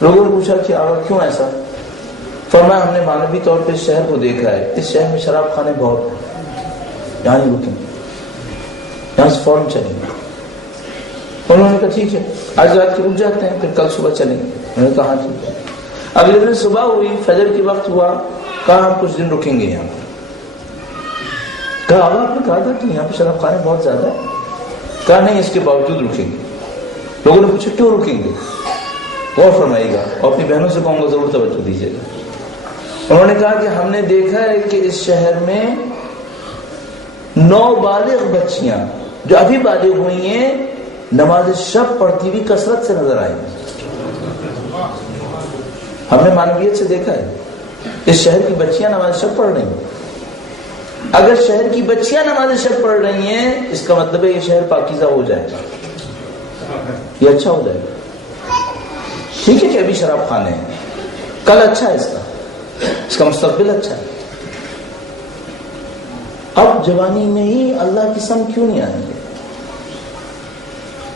لوگوں نے پوچھا کہ آگا کیوں ایسا؟ فرمایا ہم نے مانوی طور پہ اس شہر کو دیکھا ہے، اس شہر میں شراب خانے بہت ہیں، یہاں نہیں رکیں گے، یہاں سے فوراً چلیں گے. انہوں نے کہا ٹھیک ہے آج رات کے رک جاتے ہیں پھر کل صبح چلیں گے. انہوں نے کہا ہاں ٹھیک ہے. اگلے دن صبح ہوئی، فجر کی وقت ہوا، کہا ہم کچھ دن رکیں گے یہاں پر. کہا آقا آپ نے کہا تھا کہ یہاں پہ شراب خانے بہت زیادہ ہے. کہا نہیں اس کے باوجود رکیں گے. لوگوں نے پوچھا کیوں رکیں گے؟ غور فرمائیے گا اور اپنی بہنوں سے کہوں گا ضرور توجہ دیجیے گا. انہوں نے کہا کہ ہم نے دیکھا ہے کہ اس شہر میں 9 بالغ بچیاں جو ابھی بالغ ہوئی ہیں نماز شب پڑھتی ہوئی کثرت سے نظر آئی. ہم نے مانویت سے دیکھا ہے اس شہر کی بچیاں نماز شب پڑھ رہی ہیں. اگر شہر کی بچیاں نماز شب پڑھ رہی ہیں اس کا مطلب ہے یہ شہر پاکیزہ ہو جائے گا، یہ اچھا ہو جائے گا. ٹھیک ہے کہ ابھی شراب خانے ہیں، کل اچھا ہے اس کا مستقبل اچھا ہے. اب جوانی میں ہی اللہ کی قسم کیوں نہیں آئیں گے؟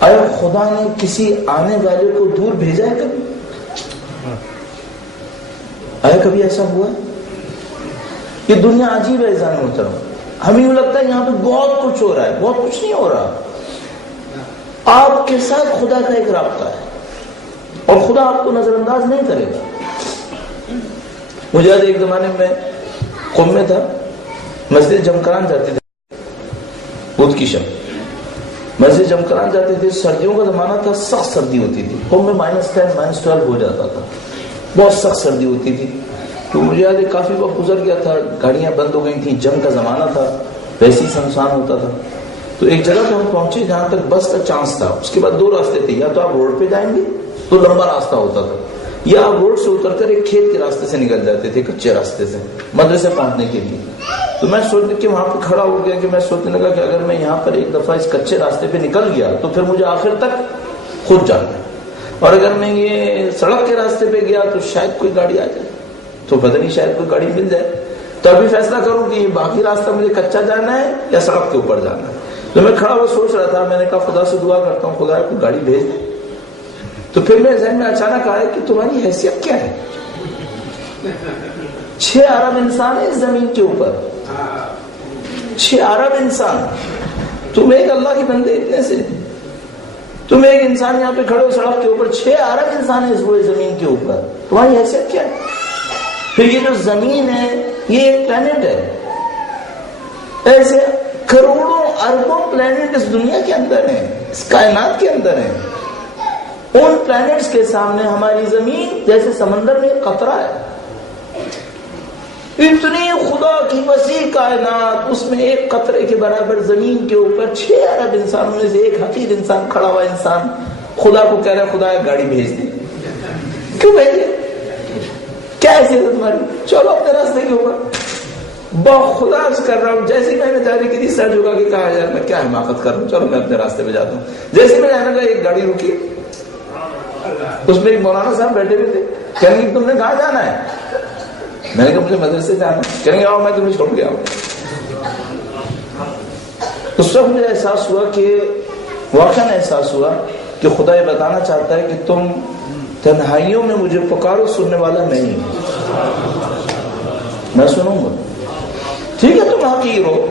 آیا خدا نے کسی آنے والے کو دور بھیجا ہے کبھی؟ آیا کبھی ایسا ہوا ہے؟ یہ دنیا عجیب ہے ذہن محترم. ہمیں یوں لگتا ہے یہاں پہ بہت کچھ ہو رہا ہے، بہت کچھ نہیں ہو رہا. آپ کے ساتھ خدا کا ایک رابطہ ہے اور خدا آپ کو نظر انداز نہیں کرے گا. مجھے ایک زمانے میں قم میں تھا، مسجد جمکران جاتے تھے، بدھ کی شب مسجد جمکران جاتے تھے. سردیوں کا زمانہ تھا، سخت سردی ہوتی تھی. قم میں -10 -12 ہو جاتا تھا، بہت سخت سردی ہوتی تھی. تو مجھے یاد ہے کافی وقت گزر گیا تھا، گاڑیاں بند ہو گئی تھیں، جنگ کا زمانہ تھا، ویسے ہی سنسان ہوتا تھا. تو ایک جگہ پہ ہم پہنچے جہاں تک بس کا چانس تھا. اس کے بعد 2 راستے تھے، یا تو آپ روڈ پہ جائیں گے تو لمبا راستہ ہوتا تھا، یا آپ روڈ سے اتر کر ایک کھیت کے راستے سے نکل جاتے تھے، کچے راستے سے مدرسے پہنچنے کے لیے. تو میں سوچنے کہ وہاں پہ کھڑا ہو گیا کہ میں سوچنے لگا کہ اگر میں یہاں پر ایک دفعہ اس کچے راستے پہ نکل گیا تو پھر مجھے آخر تک خود جانا ہے، اور اگر میں یہ سڑک کے راستے پہ گیا تو شاید کوئی گاڑی آ جائے، تو پتہ نہیں شاید کوئی گاڑی مل جائے. تو ابھی فیصلہ کروں کہ یہ باقی راستہ مجھے کچا جانا ہے یا سڑک کے اوپر جانا ہے. تو میں کھڑا ہوا سوچ رہا تھا. میں نے کہا خدا سے دعا کرتا ہوں خدا کوئی گاڑی بھیج دے. تو پھر میرے ذہن میں اچانک آیا کہ تمہاری حیثیت کیا ہے؟ 6 ارب انسان ہے اس زمین کے اوپر، 6 ارب انسان. تم ایک اللہ کے بندے اتنے سے، تم ایک انسان یہاں پہ کھڑے ہو سڑک کے اوپر، 6 ارب انسان ہے اس پورے زمین کے اوپر. تمہاری حیثیت کیا ہے؟ پھر یہ جو زمین ہے یہ ایک پلانٹ ہے. ایسے کروڑوں اربوں پلانٹ اس دنیا کے اندر ہیں، اس کائنات کے اندر ہیں. ان پلانٹس کے سامنے ہماری زمین جیسے سمندر میں ایک قطرہ ہے. اتنی خدا کی وسیع کائنات، اس میں ایک قطرے کے برابر زمین کے اوپر 6 ارب انسانوں میں سے ایک حقیر انسان کھڑا ہوا انسان خدا کو کہہ رہا ہے خدا ایک گاڑی بھیج دے. کیوں بھیجے؟ کیا حیثیت ہے تمہاری؟ چلو اپنے راستے کے اوپر. بخدا کر رہا ہوں، جیسے میں نے جاری کی سر جھکا کے کہا یار میں کیا حماقت کر رہا ہوں، چلو میں اپنے راستے پہ جاتا ہوں. جیسے میں جانے کا ایک گاڑی رکی، اس میں ایک مولانا صاحب بیٹھے ہوئے تھے. کہیں گے تم نے کہاں جانا ہے؟ میں نے کہا مجھے مدرسے جانا ہے. کہیں گے آؤ میں تمہیں چھوڑ کے آؤں. اس وقت مجھے احساس ہوا کہ واقعاً احساس ہوا کہ خدا یہ بتانا چاہتا ہے کہ تم تنہائیوں میں مجھے پکارو، سننے والا میں ہی ہوں، میں سنوں گا. ٹھیک ہے تم حقیر ہو.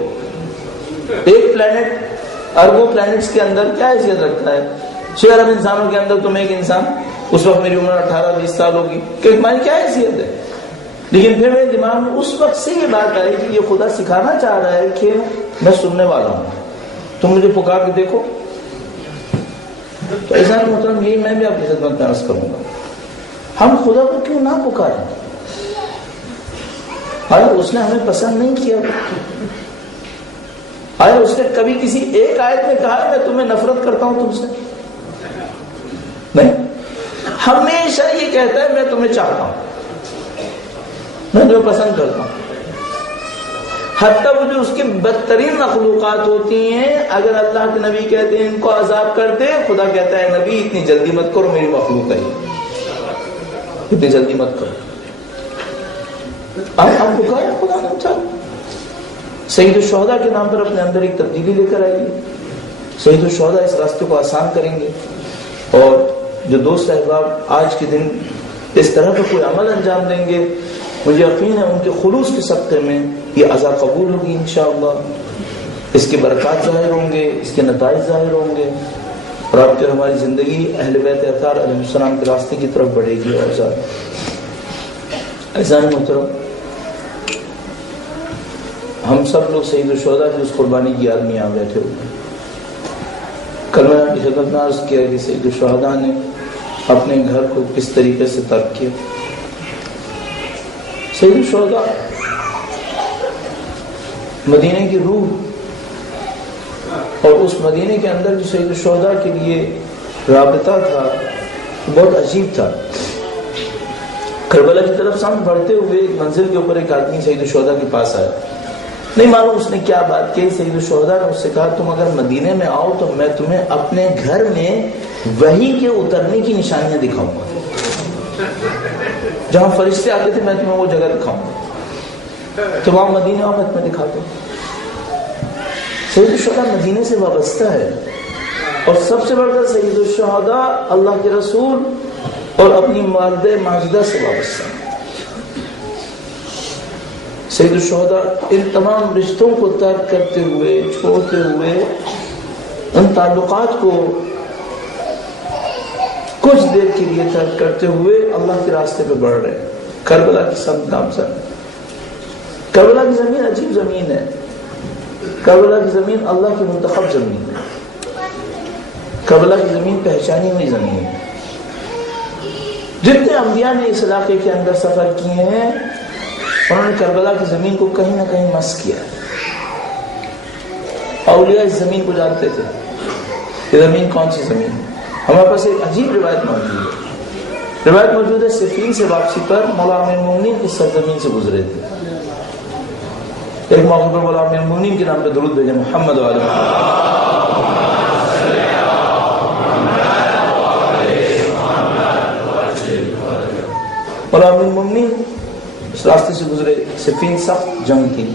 ایک پلانٹ اربوں پلانٹس کے اندر کیا حیثیت رکھتا ہے؟ 6 ارب انسانوں کے اندر تم ایک انسان. اس وقت میری عمر 18-20 سال ہوگی کہ تمہاری کیا حیثیت ہے؟ لیکن پھر میرے دماغ میں اس وقت سے یہ بات آئی کہ یہ خدا سکھانا چاہ رہا ہے کہ میں سننے والا ہوں، تم مجھے پکار کے دیکھو. تو ایسا محترم یہی میں بھی آپ کی خدمت میں عرض کروں گا، ہم خدا کو کیوں نہ پکاریں؟ اگر اس نے ہمیں پسند نہیں کیا آیا اس نے کبھی کسی ایک آیت میں کہا ہے میں تمہیں نفرت کرتا ہوں تم سے؟ نہیں، ہمیشہ یہ کہتا ہے میں تمہیں چاہتا ہوں، میں تمہیں پسند کرتا ہوں. حتیٰ وہ جو اس کی بدترین مخلوقات ہوتی ہیں، اگر اللہ کے نبی کہتے ہیں ان کو عذاب کر دے، خدا کہتا ہے نبی اتنی جلدی مت کرو، میری مخلوق ہے اتنی جلدی مت کرو. آپ کو کہا خدا نے چاہا سید الشہداء کے نام پر اپنے اندر ایک تبدیلی لے کر آئیے. سید الشہداء اس راستے کو آسان کریں گے، اور جو دوست احباب آج کے دن اس طرح کا کوئی عمل انجام دیں گے، مجھے یقین ہے ان کے خلوص کے صدقے میں یہ عزا قبول ہوگی انشاءاللہ. اس کے برکات ظاہر ہوں گے، اس کے نتائج ظاہر ہوں گے، اور آپ کی ہماری زندگی اہل بیت اطہار علیہ السلام کے راستے کی طرف بڑھے گی. اور زیادہ عزیزان محترم، ہم سب لوگ سید الشہداء کی اس قربانی کی آدمی یہاں بیٹھے ہوئے. کل میں آپ کی خدمت میں عرض کیا کہ سید الشہداء نے اپنے گھر کو کس طریقے سے ترک کیا. سید الشہداء مدینے کی روح، اور اس مدینے کے اندر جو سید الشہداء کے لیے رابطہ تھا بہت عجیب تھا. کربلا کی طرف سامنے بڑھتے ہوئے ایک منزل کے اوپر ایک آدمی سید الشہداء کے پاس آیا. نہیں معلوم اس نے کیا بات کی. سید الشہداء نے اس سے کہا تم اگر مدینے میں آؤ تو میں تمہیں اپنے گھر میں وحی کے اترنے کی نشانیاں دکھاؤں گا. جہاں فرشتے آتے تھے میں تمہیں وہ جگہ دکھاؤں گا. تو وہاں مدینے آؤ میں تمہیں دکھاتا ہوں. سید الشہداء مدینے سے وابستہ ہے، اور سب سے بڑھ کر سید الشہداء اللہ کے رسول اور اپنی والدہ ماجدہ سے وابستہ ہے. سید الشہداء ان تمام رشتوں کو ترک کرتے ہوئے، چھوڑتے ہوئے، ان تعلقات کو کچھ دیر کے لیے ترک کرتے ہوئے اللہ کے راستے پہ بڑھ رہے ہیں. کربلا کی سمت گامزن. کربلا کی زمین عجیب زمین ہے. کربلا کی زمین اللہ کی منتخب زمین ہے. کربلا کی زمین پہچانی ہوئی زمین ہے. جتنے انبیاء نے اس علاقے کے اندر سفر کیے ہیں انہوں نے کربلا کی زمین کو کہیں نہ کہیں مس کیا. اولیاء اس زمین کو جانتے تھے یہ زمین کون سی زمین ہے. ہمارے پاس ایک عجیب روایت موجود ہے. روایت موجود ہے صفین سے واپسی پر مولا امیر المومنین اس سرزمین سے گزرے تھے. ایک موقع پر مولا امیر المومنین کے نام پہ درود بھیجے محمد و آل مولا امیر المومنین اس راستے سے گزرے. صفین سخت جنگ تھی.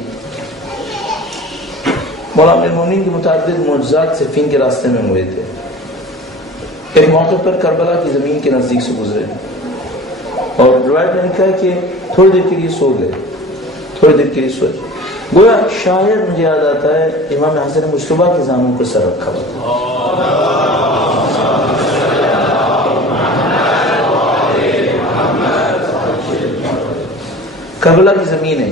مولا امیر المومنین کے متعدد معجزات صفین کے راستے میں ہوئے تھے. ایک موقع پر کربلا کی زمین کے نزدیک سے گزرے، اور روایت میں لکھا ہے کہ تھوڑی دیر کے لیے سو گئے. تھوڑی دیر کے لیے سوئے. گویا شاید مجھے یاد آتا ہے امام حسن مجتبیٰ کے زانوں پر سر رکھا ہوا تھا. کربلا کی زمین ہے.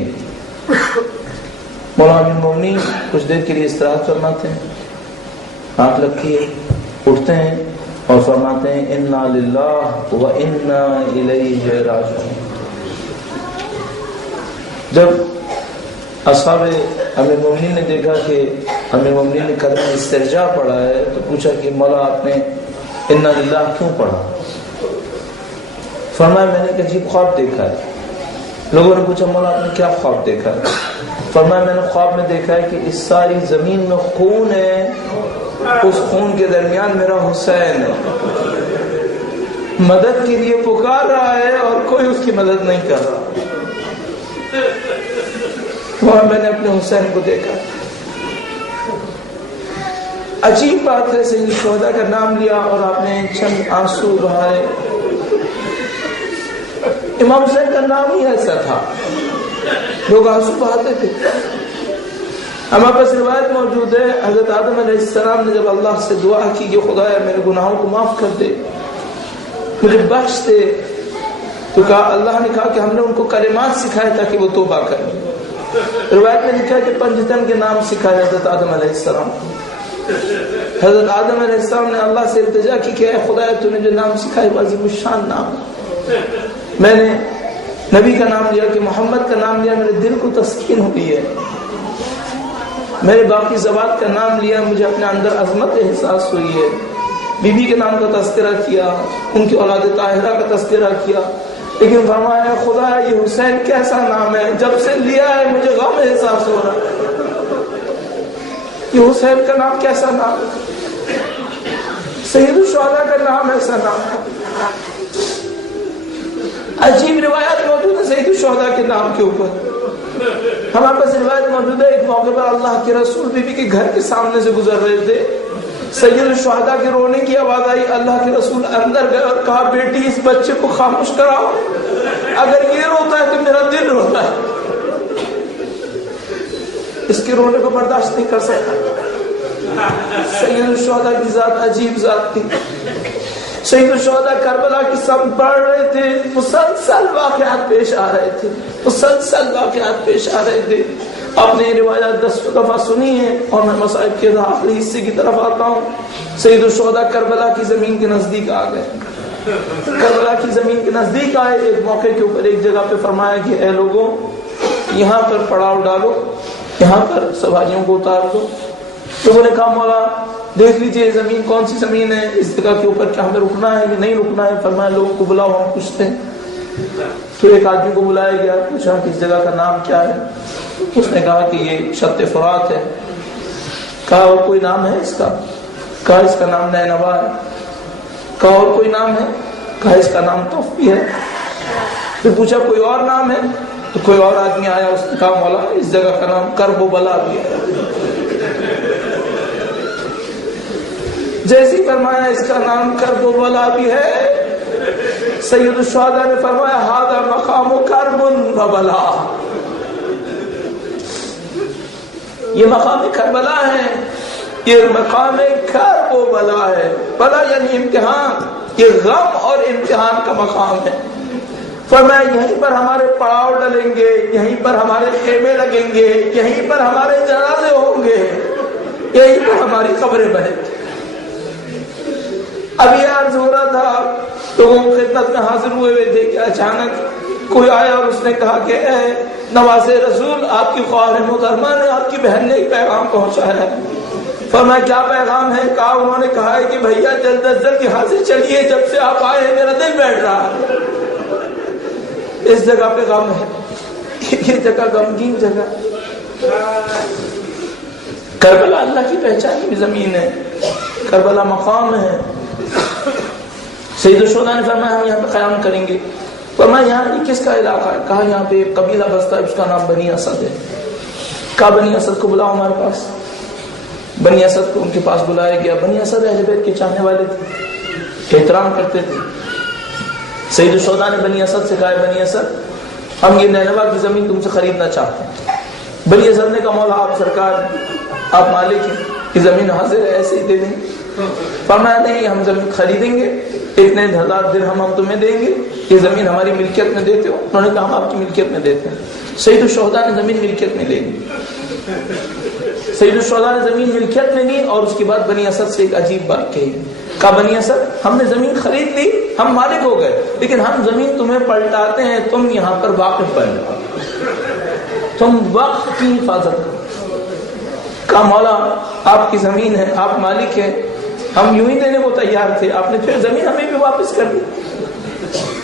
مولا امیر المومنین کچھ دیر کے لیے استراحت فرماتے ہیں، آنکھ رکھیے، اٹھتے ہیں اور فرماتے ہیں انا للہ و انا الیہ راجعون. جب اصحاب امیر المومنین نے دیکھا کہ امیر المومنین نے کلمہ استرجاع پڑھا ہے تو پوچھا کہ مولا آپ نے انا للہ کیوں پڑھا؟ فرمایا میں نے ایک عجیب خواب دیکھا ہے. لوگوں نے پوچھا مولا آپ نے کیا خواب دیکھا ہے؟ فرمایا میں نے خواب میں دیکھا ہے کہ اس ساری زمین میں خون ہے، اس خون کے درمیان میرا حسین ہے، مدد کے لیے پکار رہا ہے اور کوئی اس کی مدد نہیں کر رہا. وہاں میں نے اپنے حسین کو دیکھا. عجیب بات ہے، سید الشہداء کا نام لیا اور آپ نے چند آنسو بہائے. امام حسین کا نام ہی ایسا تھا، لوگ آنسو بہاتے تھے. ہمارے پاس روایت موجود ہے حضرت آدم علیہ السلام نے جب اللہ سے دعا کی کہ خدایا میرے گناہوں کو معاف کر دے، مجھے بخش دے، تو کہا اللہ نے کہا کہ ہم نے ان کو کلمات سکھائے تاکہ وہ توبہ کریں. روایت میں لکھا ہے کہ پنجتن کے نام سکھائے حضرت آدم علیہ السلام. حضرت آدم علیہ السلام نے اللہ سے التجا کی کہ اے خدایا تو نے جو نام سکھائے عظیم الشان نام. میں نے نبی کا نام لیا کہ محمد کا نام لیا، میرے دل کو تسکین ہوئی ہے. میرے باقی زوات کا نام لیا، مجھے اپنے اندر عظمت احساس ہوئی ہے. بی بی کے نام کا تذکرہ کیا، ان کی اولاد طاہرہ کا تذکرہ کیا، لیکن فرمایا خدا یہ حسین کیسا نام ہے، جب سے لیا ہے مجھے غم احساس ہو رہا ہے. یہ حسین کا نام کیسا نام ہے، سید الشہداء کا نام ایسا نام ہے. عجیب روایات موجود ہے سید الشہداء کے نام کے اوپر. ہمارے پاس روایت موجود ہے، ایک موقع پر اللہ کے رسول بی بی کے گھر کے سامنے سے گزر رہے تھے، سید الشہداء کے رونے کی آواز آئی. اللہ کے رسول اندر گئے اور کہا بیٹی اس بچے کو خاموش کراؤ، اگر یہ روتا ہے تو میرا دل روتا ہے، اس کے رونے کو برداشت نہیں کر سکتا. سید الشہداء کی ذات عجیب ذات تھی. سید الشہداء کربلا کی سمت بڑھ رہے تھے، مسلسل واقعات پیش آ رہے تھے، مسلسل واقعات پیش آ رہے تھے. آپ نے روایات 10 دفعہ سنی ہے اور میں مصائب کے آخری حصے کی طرف آتا ہوں. سید الشہداء کربلا کی زمین کے نزدیک آ گئے. کربلا کی زمین کے نزدیک آئے. ایک موقع کے اوپر ایک جگہ پہ فرمایا کہ اے لوگوں یہاں پر پڑاؤ ڈالو، یہاں پر سواریوں کو اتار دو. لوگوں نے کہا مولا دیکھ لیجئے زمین کون سی زمین ہے، اس جگہ کے اوپر کیا ہمیں رکنا ہے کہ نہیں رکنا ہے. فرمایا لوگوں کو بلاؤ ہم پوچھتے ہیں. تو ایک آدمی کو بلایا گیا، پوچھا کہ اس جگہ کا نام کیا ہے. اس نے کہا کہ یہ شط فرات ہے. کہا اور کوئی نام ہے اس کا؟ کہا اس کا نام نینوا ہے. کہا اور کوئی نام ہے؟ کہا اس کا نام توفی ہے. پھر پوچھا کوئی اور نام ہے؟ تو کوئی اور آدمی آیا، اس نے کہا مولا اس جگہ کا نام کرب و بلا بھی ہے. جیسی فرمایا اس کا نام کرب و بلا بھی ہے، سید الشہداء نے فرمایا ھذا مقام کرب و بلا، یہ مقام کربلا ہے، یہ مقام کرب و بلا ہے. بلا یعنی امتحان، یہ غم اور امتحان کا مقام ہے. فرمایا یہیں پر ہمارے پڑاؤ ڈلیں گے، یہیں پر ہمارے خیمے لگیں گے، یہیں پر ہمارے جنازے ہوں گے، یہیں پر ہماری قبریں بنیں گی. ابھی عرض ہو رہا تھا، لوگوں خدمت میں حاضر ہوئے ہوئے تھے کہ اچانک کوئی آیا اور اس نے کہا کہ اے نواز رسول آپ کی خواہر محترمہ نے آپ کی بہن نے ایک پیغام پہنچایا ہے. فرمایا کیا پیغام ہے؟ کہا انہوں نے کہا ہے کہ بھیا جلد از جلد یہاں سے چلیے، جب سے آپ آئے ہیں میرا دل بیٹھ رہا ہے. اس جگہ پہ غم ہے، یہ جگہ غمگین جگہ. کربلا اللہ کی پہچانی بھی زمین ہے، کربلا مقام ہے. سید الشہداء نے فرمایا ہم یہاں پہ قیام کریں گے. فرمایا یہاں یہ کس کا علاقہ ہے؟ کہا یہاں پہ ایک قبیلہ بستا ہے، اس کا نام بنی اسد ہے. کہا بنی اسد کو بلاؤ ہمارے پاس. بنی اسد کو ان کے پاس بلایا گیا. بنی اسد اہل بیت کے چاہنے والے تھے، احترام کرتے تھے. سید الشہداء نے بنی اسد سے کہا بنی اسد ہم یہ نینوا کی زمین تم سے خریدنا چاہتے ہیں. بنی اسد نے کہا مولا آپ سرکار آپ مالک ہیں، یہ زمین حاضر ہے ایسے ہی دے دیں. فرمایا نہیں ہم زمین خریدیں گے، اتنے 1000 درہم ہم تمہیں دیں گے، یہ زمین ہماری ملکیت میں دیتے ہو. انہوں نے کہا ہم آپ کی ملکیت میں دیتے ہیں. سید الشہداء نے زمین ملکیت میں لے لی. سید الشہداء نے زمین ملکیت میں لی اور اس کے بعد بنی اسد سے ایک عجیب بات کہی. کہا بنی اسد ہم نے زمین خرید لی، ہم مالک ہو گئے، لیکن ہم زمین تمہیں پلٹاتے ہیں، تم یہاں پر واقف بن جاؤ، تم وقت کی حفاظت کرو. کہا مولا آپ کی زمین ہے، آپ مالک ہیں، ہم یوں ہی دینے کو تیار تھے، آپ نے پھر زمین ہمیں بھی واپس کر دی.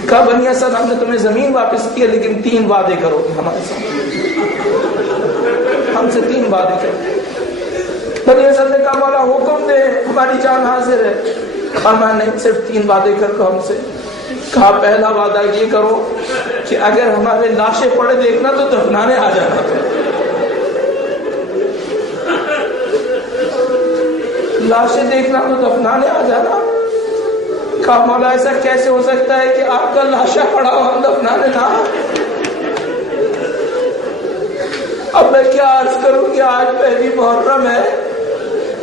کہا بنی اسد ہم نے تمہیں زمین واپس کیا لیکن 3 وعدے کرو گے ہمارے ساتھ، ہم سے 3 وعدے کرو. بنی اسد نے کہا مولا حکم دے، ہماری جان حاضر ہے. اور میں نہیں صرف 3 وعدے کر لو ہم سے. کہا پہلا وعدہ یہ کرو کہ اگر ہمارے لاشیں پڑے دیکھنا تو دفنانے آ جانا. لاشیں دیکھنا تو دفنانے آ جانا. کہا مولا ایسا کیسے ہو سکتا ہے کہ آپ کا لاشا پڑا ہو ہم دفنانے نہ. اب میں کیا عرض کروں کہ آج پہلی محرم ہے،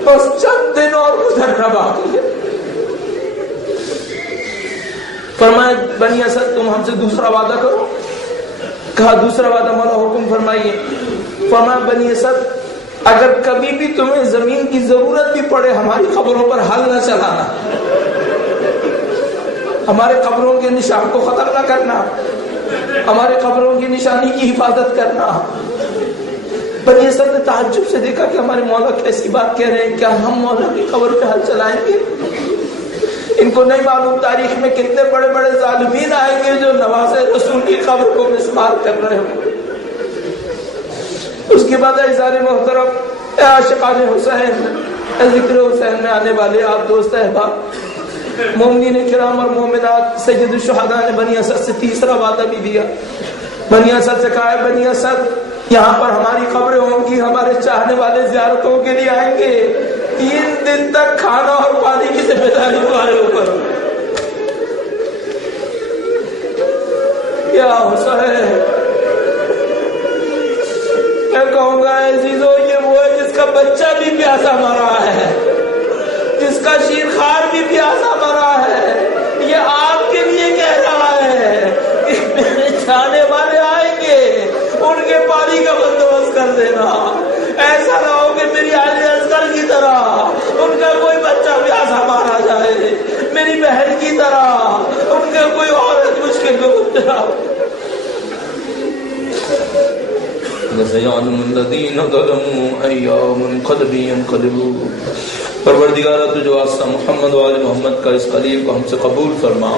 بس چند دن اور گزرنا باقی ہے. فرمایا بنی اسد تم ہم سے دوسرا وعدہ کرو. کہا دوسرا وعدہ مولا حکم فرمائیے. فرمایا بنی اسد اگر کبھی بھی تمہیں زمین کی ضرورت بھی پڑے ہماری قبروں پر ہل نہ چلانا، ہمارے قبروں کے نشان کو ختم نہ کرنا، ہمارے قبروں کی نشانی کی حفاظت کرنا. بنی اسد نے تعجب سے دیکھا کہ ہمارے مولا کیسی بات کہہ رہے ہیں، کیا ہم مولا کی قبر پہ حل چلائیں گے؟ ان کو نہیں معلوم تاریخ میں کتنے بڑے بڑے ظالمین آئیں گے جو نواز رسول کی قبر کو مسمار کر رہے ہوں۔ اس کے بعد اعزار محترم، اے عاشقان حسین، اے ذکر حسین میں آنے والے آپ دوست احباب، مومنین کرام اور مومنات، سید الشہداء نے بنی اسد سے تیسرا وعدہ بھی دیا۔ بنی اسد سے کہا ہے بنی اسد یہاں پر ہماری قبریں ہوں گی، ہمارے چاہنے والے زیارتوں کے لیے آئیں گے، 3 دن تک کھانا اور پانی کی ذمہ داری تمہارے اوپر ہو۔ یا حسین، میں کہوں گا عزیزو، یہ وہ ہے جس کا بچہ بھی پیاسا مرا ہے، جس کا شیرخوار بھی پیاسا مرا ہے، یہ آپ کے لیے کہہ رہا ہے کہ میرے چاہنے والے آئیں گے، ان کے پانی کا بندوبست کر دینا، ایسا نہ ہو کہ میری علی اصغر کی طرح ان کا کوئی بچہ پیاسا مارا جائے، میری بہن کی طرح ان کا کوئی عورت مشکل میں مبتلا ہو۔ سَيَعْلَمُ الَّذِينَ ظَلَمُوا أَيَّ مُنقَلِبٍ يَنقَلِبُونَ۔ پروردگارہ تو جو واسطہ محمد و آل محمد کا اس قلیل کو ہم سے قبول فرما،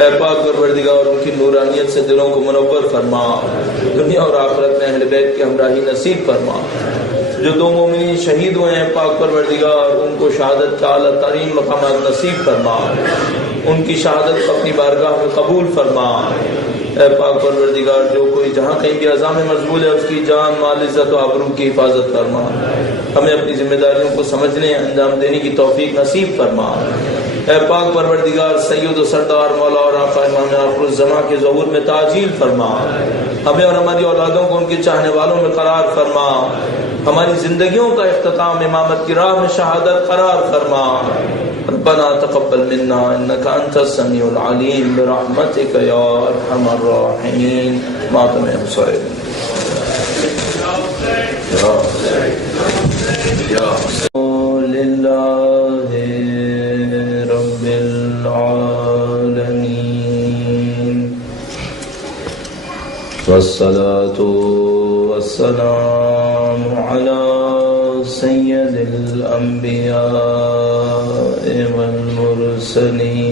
اے پاک پروردگار ان کی نورانیت سے دلوں کو منور فرما، دنیا اور آخرت میں اہل بیت کی ہمراہی نصیب فرما۔ جو 2 مومنین شہید ہوئے ہیں پاک پروردگار ان کو شہادت کا اعلیٰ ترین مقامات نصیب فرما، ان کی شہادت اپنی بارگاہ میں قبول فرما۔ اے پاک پروردگار جو کوئی جہاں کہیں بھی عزا میں مشغول ہے اس کی جان مال عزت و آبرو کی حفاظت فرما، ہمیں اپنی ذمہ داریوں کو سمجھنے انجام دینے کی توفیق نصیب فرما۔ اے پاک پروردگار سید و سردار مولا اور آقا امام آخر الزمان کے ظہور میں تعجیل فرما، ہمیں اور ہماری اولادوں کو ان کے چاہنے والوں میں قرار فرما، ہماری زندگیوں کا اختتام امامت کی راہ میں شہادت قرار فرما۔ ربنا تقبل منا انك انت السميع العليم برحمتك يا ارحم الراحمين۔ ماتم حسین للہ رب العالمین، والصلاة والسلام على سید الانبیاء والمرسلین،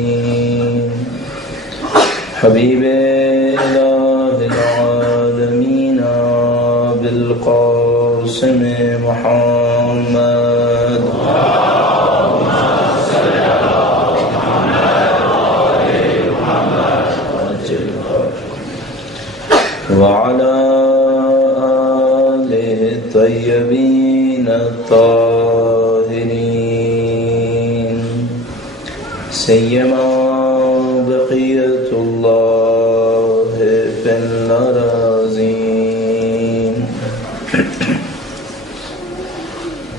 حبیب الہ العالمین بالقاسم محمد، وعلى آله الطيبين الطاهرين، سيما بقية الله في الأراضين۔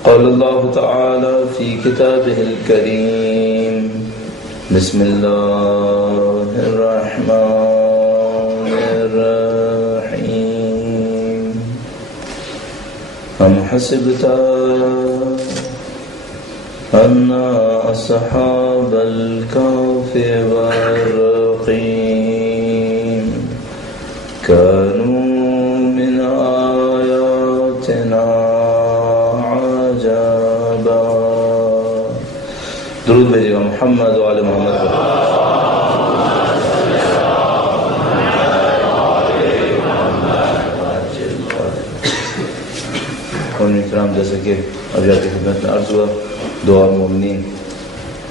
قال الله تعالى في كتابه الكريم، بسم الله الرحمن الرحيم، أم حسبت أن أصحاب الكهف والرقيم كانوا من آياتنا عجبا۔ درود بھیجیے گا محمد و آل محمد پر۔ کرام، جیسا کہ ابھی آپ کی خدمت میں عرض ہوا، 2 اور مومنین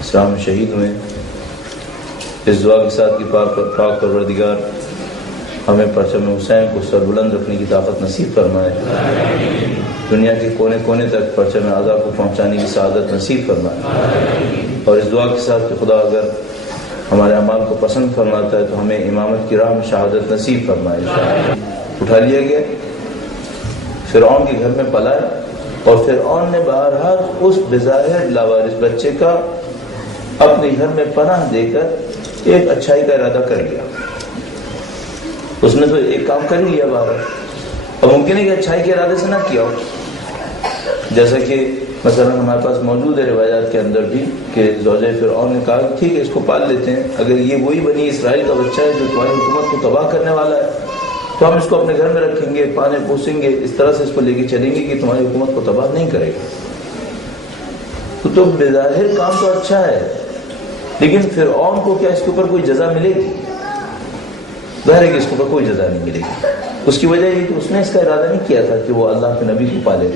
اسلام میں شہید ہوئے۔ اس دعا کے ساتھ کہ پاک پروردگار ہمیں پرچم حسین کو سربلند رکھنے کی طاقت نصیب فرمائے، دنیا کے کونے کونے تک پرچم اعضا کو پہنچانے کی سعادت نصیب فرمائے، اور اس دعا کے ساتھ کہ خدا اگر ہمارے اعمال کو پسند فرماتا ہے تو ہمیں امامت کی راہ میں شہادت نصیب فرمائے۔ اٹھا لیا گیا، فرعون کے گھر میں پلایا، اور فرعون نے بہرحال اس بظاہر لاوارث بچے کا اپنے گھر میں پناہ دے کر ایک اچھائی کا ارادہ کر لیا۔ اس نے تو ایک کام کر لیا بہرحال، اب ممکن ہے کہ اچھائی کے ارادے سے نہ کیا ہو، جیسا کہ مثلا ہمارے پاس موجود ہے روایات کے اندر بھی کہ زوجہ فرعون نے کہا کہ ٹھیک ہے اس کو پال لیتے ہیں، اگر یہ وہی بنی اسرائیل کا بچہ ہے جو تمہاری حکومت کو تباہ کرنے والا ہے تو ہم اس کو اپنے گھر میں رکھیں گے، پانے پوسیں گے، اس طرح سے اس کو لے کے چلیں گے کہ تمہاری حکومت کو تباہ نہیں کرے گا. تو بظاہر کام تو اچھا ہے، لیکن فرعون کو کیا اس کے اوپر کوئی جزا ملے گی؟ ظاہر ہے کہ اس کے اوپر کوئی جزا نہیں ملے گی. اس کی وجہ یہ کہ اس نے اس کا ارادہ نہیں کیا تھا کہ وہ اللہ کے نبی کو پالے.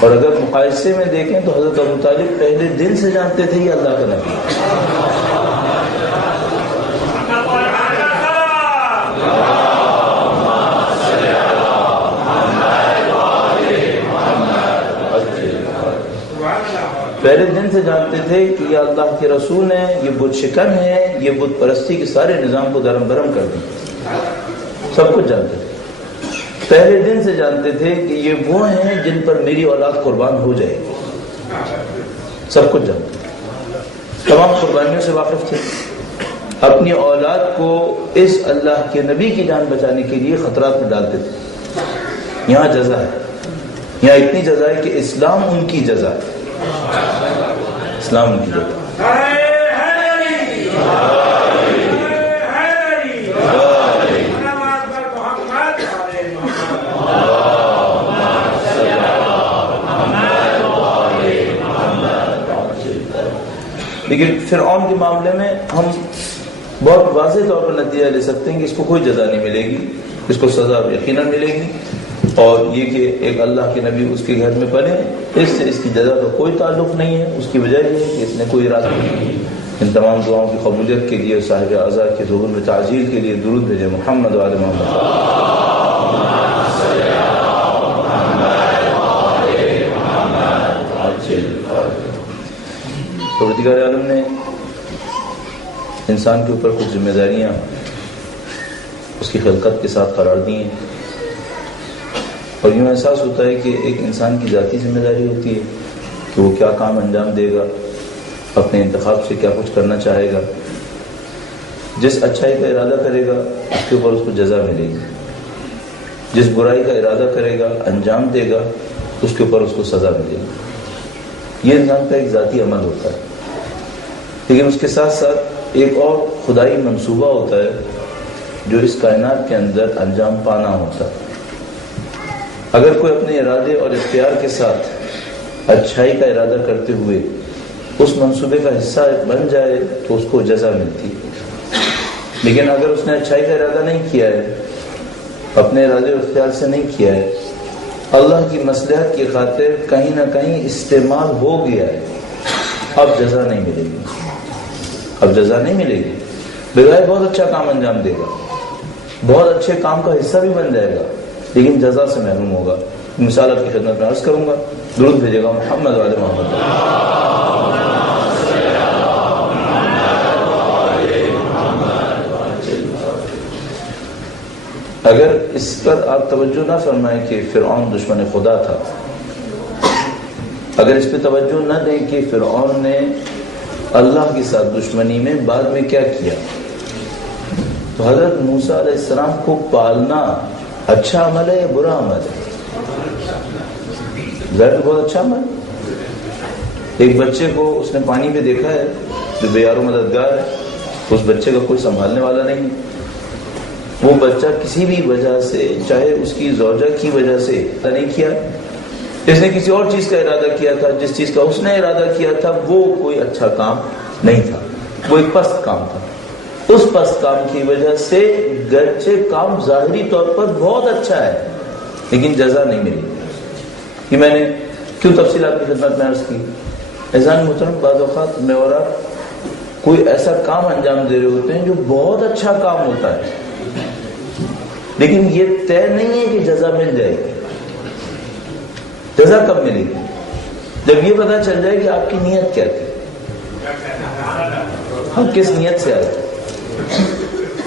اور اگر مقایسے میں دیکھیں تو حضرت ابو طالب پہلے دن سے جانتے تھے یہ اللہ کا نبی. پہلے دن سے جانتے تھے کہ یہ اللہ کے رسول ہیں، یہ بت شکن ہے، یہ بت پرستی کے سارے نظام کو درم برم کر دیں. سب کچھ جانتے تھے، پہلے دن سے جانتے تھے کہ یہ وہ ہیں جن پر میری اولاد قربان ہو جائے گی. سب کچھ جانتے تھے، تمام قربانیوں سے واقف تھے. اپنی اولاد کو اس اللہ کے نبی کی جان بچانے کے لیے خطرات میں ڈالتے تھے. یہاں جزا ہے، یہاں اتنی جزا ہے کہ اسلام ان کی جزا ہے. اسلام کی جگہ لیکن فرعون کے معاملے میں ہم بہت واضح طور پر نتیجہ لے سکتے ہیں کہ اس کو کوئی جزا نہیں ملے گی، اس کو سزا یقیناً ملے گی. اور یہ کہ ایک اللہ کے نبی اس کے گھر میں پڑھے، اس سے اس کی جزا کا کوئی تعلق نہیں ہے. اس کی وجہ یہ ہے کہ اس نے کوئی ارادہ نہیں. ان تمام دعاؤں کی قبولیت کے لیے، صاحب اعضاء کے ظہور میں تعجیل کے لیے درود بھیجے محمد و آل محمد. پروردگار عالم نے انسان کے اوپر کچھ ذمہ داریاں اس کی خلقت کے ساتھ قرار دی ہیں، اور یوں احساس ہوتا ہے کہ ایک انسان کی ذاتی ذمہ داری ہوتی ہے کہ وہ کیا کام انجام دے گا، اپنے انتخاب سے کیا کچھ کرنا چاہے گا. جس اچھائی کا ارادہ کرے گا اس کے اوپر اس کو جزا ملے گی، جس برائی کا ارادہ کرے گا انجام دے گا اس کے اوپر اس کو سزا ملے گی. یہ انسان کا ایک ذاتی عمل ہوتا ہے، لیکن اس کے ساتھ ساتھ ایک اور خدائی منصوبہ ہوتا ہے جو اس کائنات کے اندر انجام پانا ہوتا ہے. اگر کوئی اپنے ارادے اور اختیار کے ساتھ اچھائی کا ارادہ کرتے ہوئے اس منصوبے کا حصہ بن جائے تو اس کو جزا ملتی ہے. لیکن اگر اس نے اچھائی کا ارادہ نہیں کیا ہے، اپنے ارادے اور اختیار سے نہیں کیا ہے، اللہ کی مصلحت کی خاطر کہیں نہ کہیں استعمال ہو گیا ہے، اب جزا نہیں ملے گی. اب جزا نہیں ملے گی. بظاہر بہت اچھا کام انجام دے گا، بہت اچھے کام کا حصہ بھی بن جائے گا، لیکن جزا سے محروم ہوگا. مثال آپ کی خدمت میں عرض کروں گا، درود بھیجے گا محمد و آل محمد. اگر اس پر آپ توجہ نہ فرمائیں کہ فرعون دشمن خدا تھا، اگر اس پہ توجہ نہ دیں کہ فرعون نے اللہ کے ساتھ دشمنی میں بعد میں کیا کیا، تو حضرت موسیٰ علیہ السلام کو پالنا اچھا عمل ہے یا برا عمل ہے؟ ظاہر تو بہت اچھا عمل. ایک بچے کو اس نے پانی پہ دیکھا ہے جو بے یار و مددگار ہے، اس بچے کا کوئی سنبھالنے والا نہیں. وہ بچہ کسی بھی وجہ سے، چاہے اس کی زوجہ کی وجہ سے نہیں کیا، اس نے کسی اور چیز کا ارادہ کیا تھا، جس چیز کا اس نے ارادہ کیا تھا وہ کوئی اچھا کام نہیں تھا، وہ ایک پست کام تھا. اس پست کام کی وجہ سے گرچہ کام ظاہری طور پر بہت اچھا ہے لیکن جزا نہیں ملی. کہ میں نے کیوں تفصیل آپ کی خدمت میں عرض کی؟ اذان محترم، بعض اوقات میں اور آپ کوئی ایسا کام انجام دے رہے ہوتے ہیں جو بہت اچھا کام ہوتا ہے، لیکن یہ طے نہیں ہے کہ جزا مل جائے گی. جزا کب ملے گی؟ جب یہ پتہ چل جائے کہ آپ کی نیت کیا تھی، ہم کس نیت سے آئے.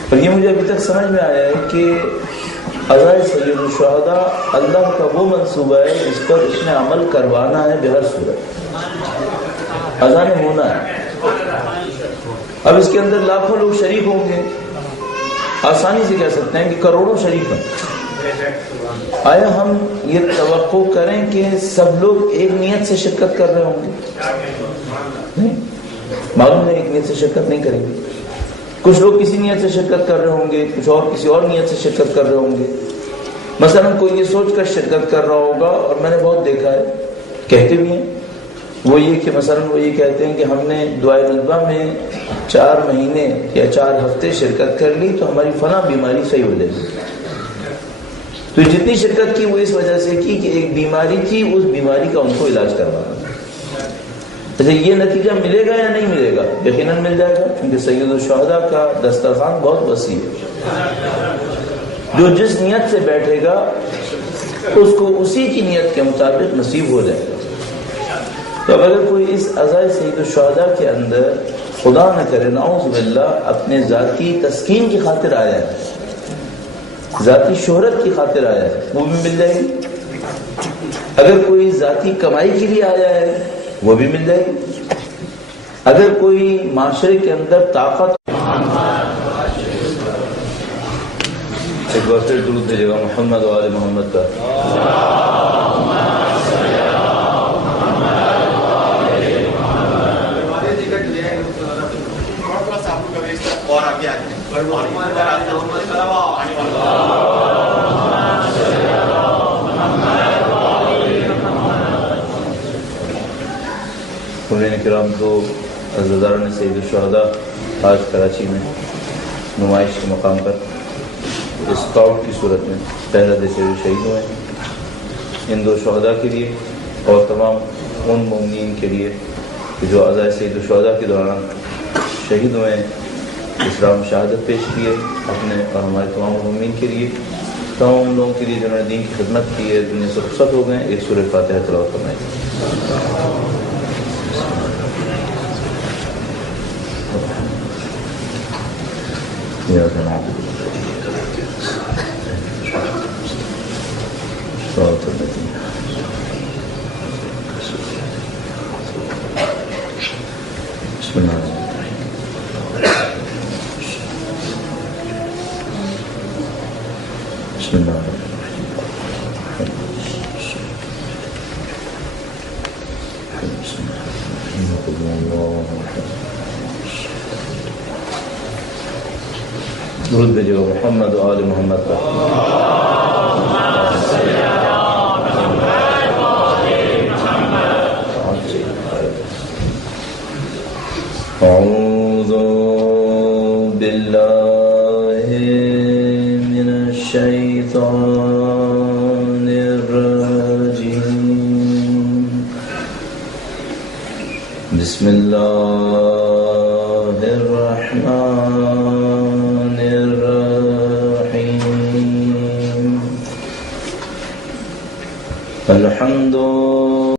اور یہ مجھے ابھی تک سمجھ میں آیا ہے کہ عزائے سید الشہداء اللہ کا وہ منصوبہ ہے جس پر اس نے عمل کروانا ہے بہر صورت. اذان ہونا ہے. اب اس کے اندر لاکھوں لوگ شریک ہوں گے، آسانی سے کہہ سکتے ہیں کہ کروڑوں شریک ہیں. آیا ہم یہ توقع کریں کہ سب لوگ ایک نیت سے شرکت کر رہے ہوں گے؟ نہیں، معلوم ہے ایک نیت سے شرکت نہیں کریں گے. کچھ لوگ کسی نیت سے شرکت کر رہے ہوں گے، کچھ اور کسی اور نیت سے شرکت کر رہے ہوں گے. مثلا کوئی یہ سوچ کر شرکت کر رہا ہوگا، اور میں نے بہت دیکھا ہے، کہتے بھی ہیں وہ یہ کہ مثلا وہ یہ کہتے ہیں کہ ہم نے دعائے ندبہ میں 4 مہینے یا 4 ہفتے شرکت کر لی تو ہماری فلاں بیماری صحیح ہو جائے گی. تو جتنی شرکت کی وہ اس وجہ سے کی کہ ایک بیماری تھی، اس بیماری کا ان کو علاج کروانا. اچھا یہ نتیجہ ملے گا یا نہیں ملے گا؟ یقیناً مل جائے گا، کیونکہ سید الشہداء کا دسترخوان بہت وسیع ہے. جو جس نیت سے بیٹھے گا اس کو اسی کی نیت کے مطابق نصیب ہو جائے گا. تو اگر کوئی اس عزائے سید الشہداء کے اندر خدا نہ کرے نعوذ باللہ اپنے ذاتی تسکین کی خاطر آیا ہے، ذاتی شہرت کی خاطر آیا ہے، وہ بھی مل جائے گی. اگر کوئی ذاتی کمائی کے لیے آیا ہے وہ بھی مل جائے گی. اگر کوئی معاشرے کے اندر طاقت، ایک بار پھر درود بھیجے گا محمد و آل محمد کا. حضرین کرام، تو عزیزان سید الشہداء آج کراچی میں نمائش کے مقام پر اسکاؤٹ کی صورت میں پہلا دیتے ہوئے شہید ہوئے. ان 2 شہداء کے لیے اور تمام ان مومنین کے لیے جو عزائے سید الشہداء کے دوران شہید ہوئے، اسلام شہادت پیش کیے اپنے اور ہمارے تمام مومنین کے لیے، تمام ان لوگوں کے لیے جنہوں نے دین کی خدمت کی ہے، دنیا سے رخصت ہو گئے. ایک سورہ فاتحہ تلاوت فرمائیں. بسم اللہ بسم اللہ درود بھیجے گا محمد و آل محمد کا. اعوذ باللہ من الشیطان الرجیم. بسم اللہ الرحمن الرحیم. الحمد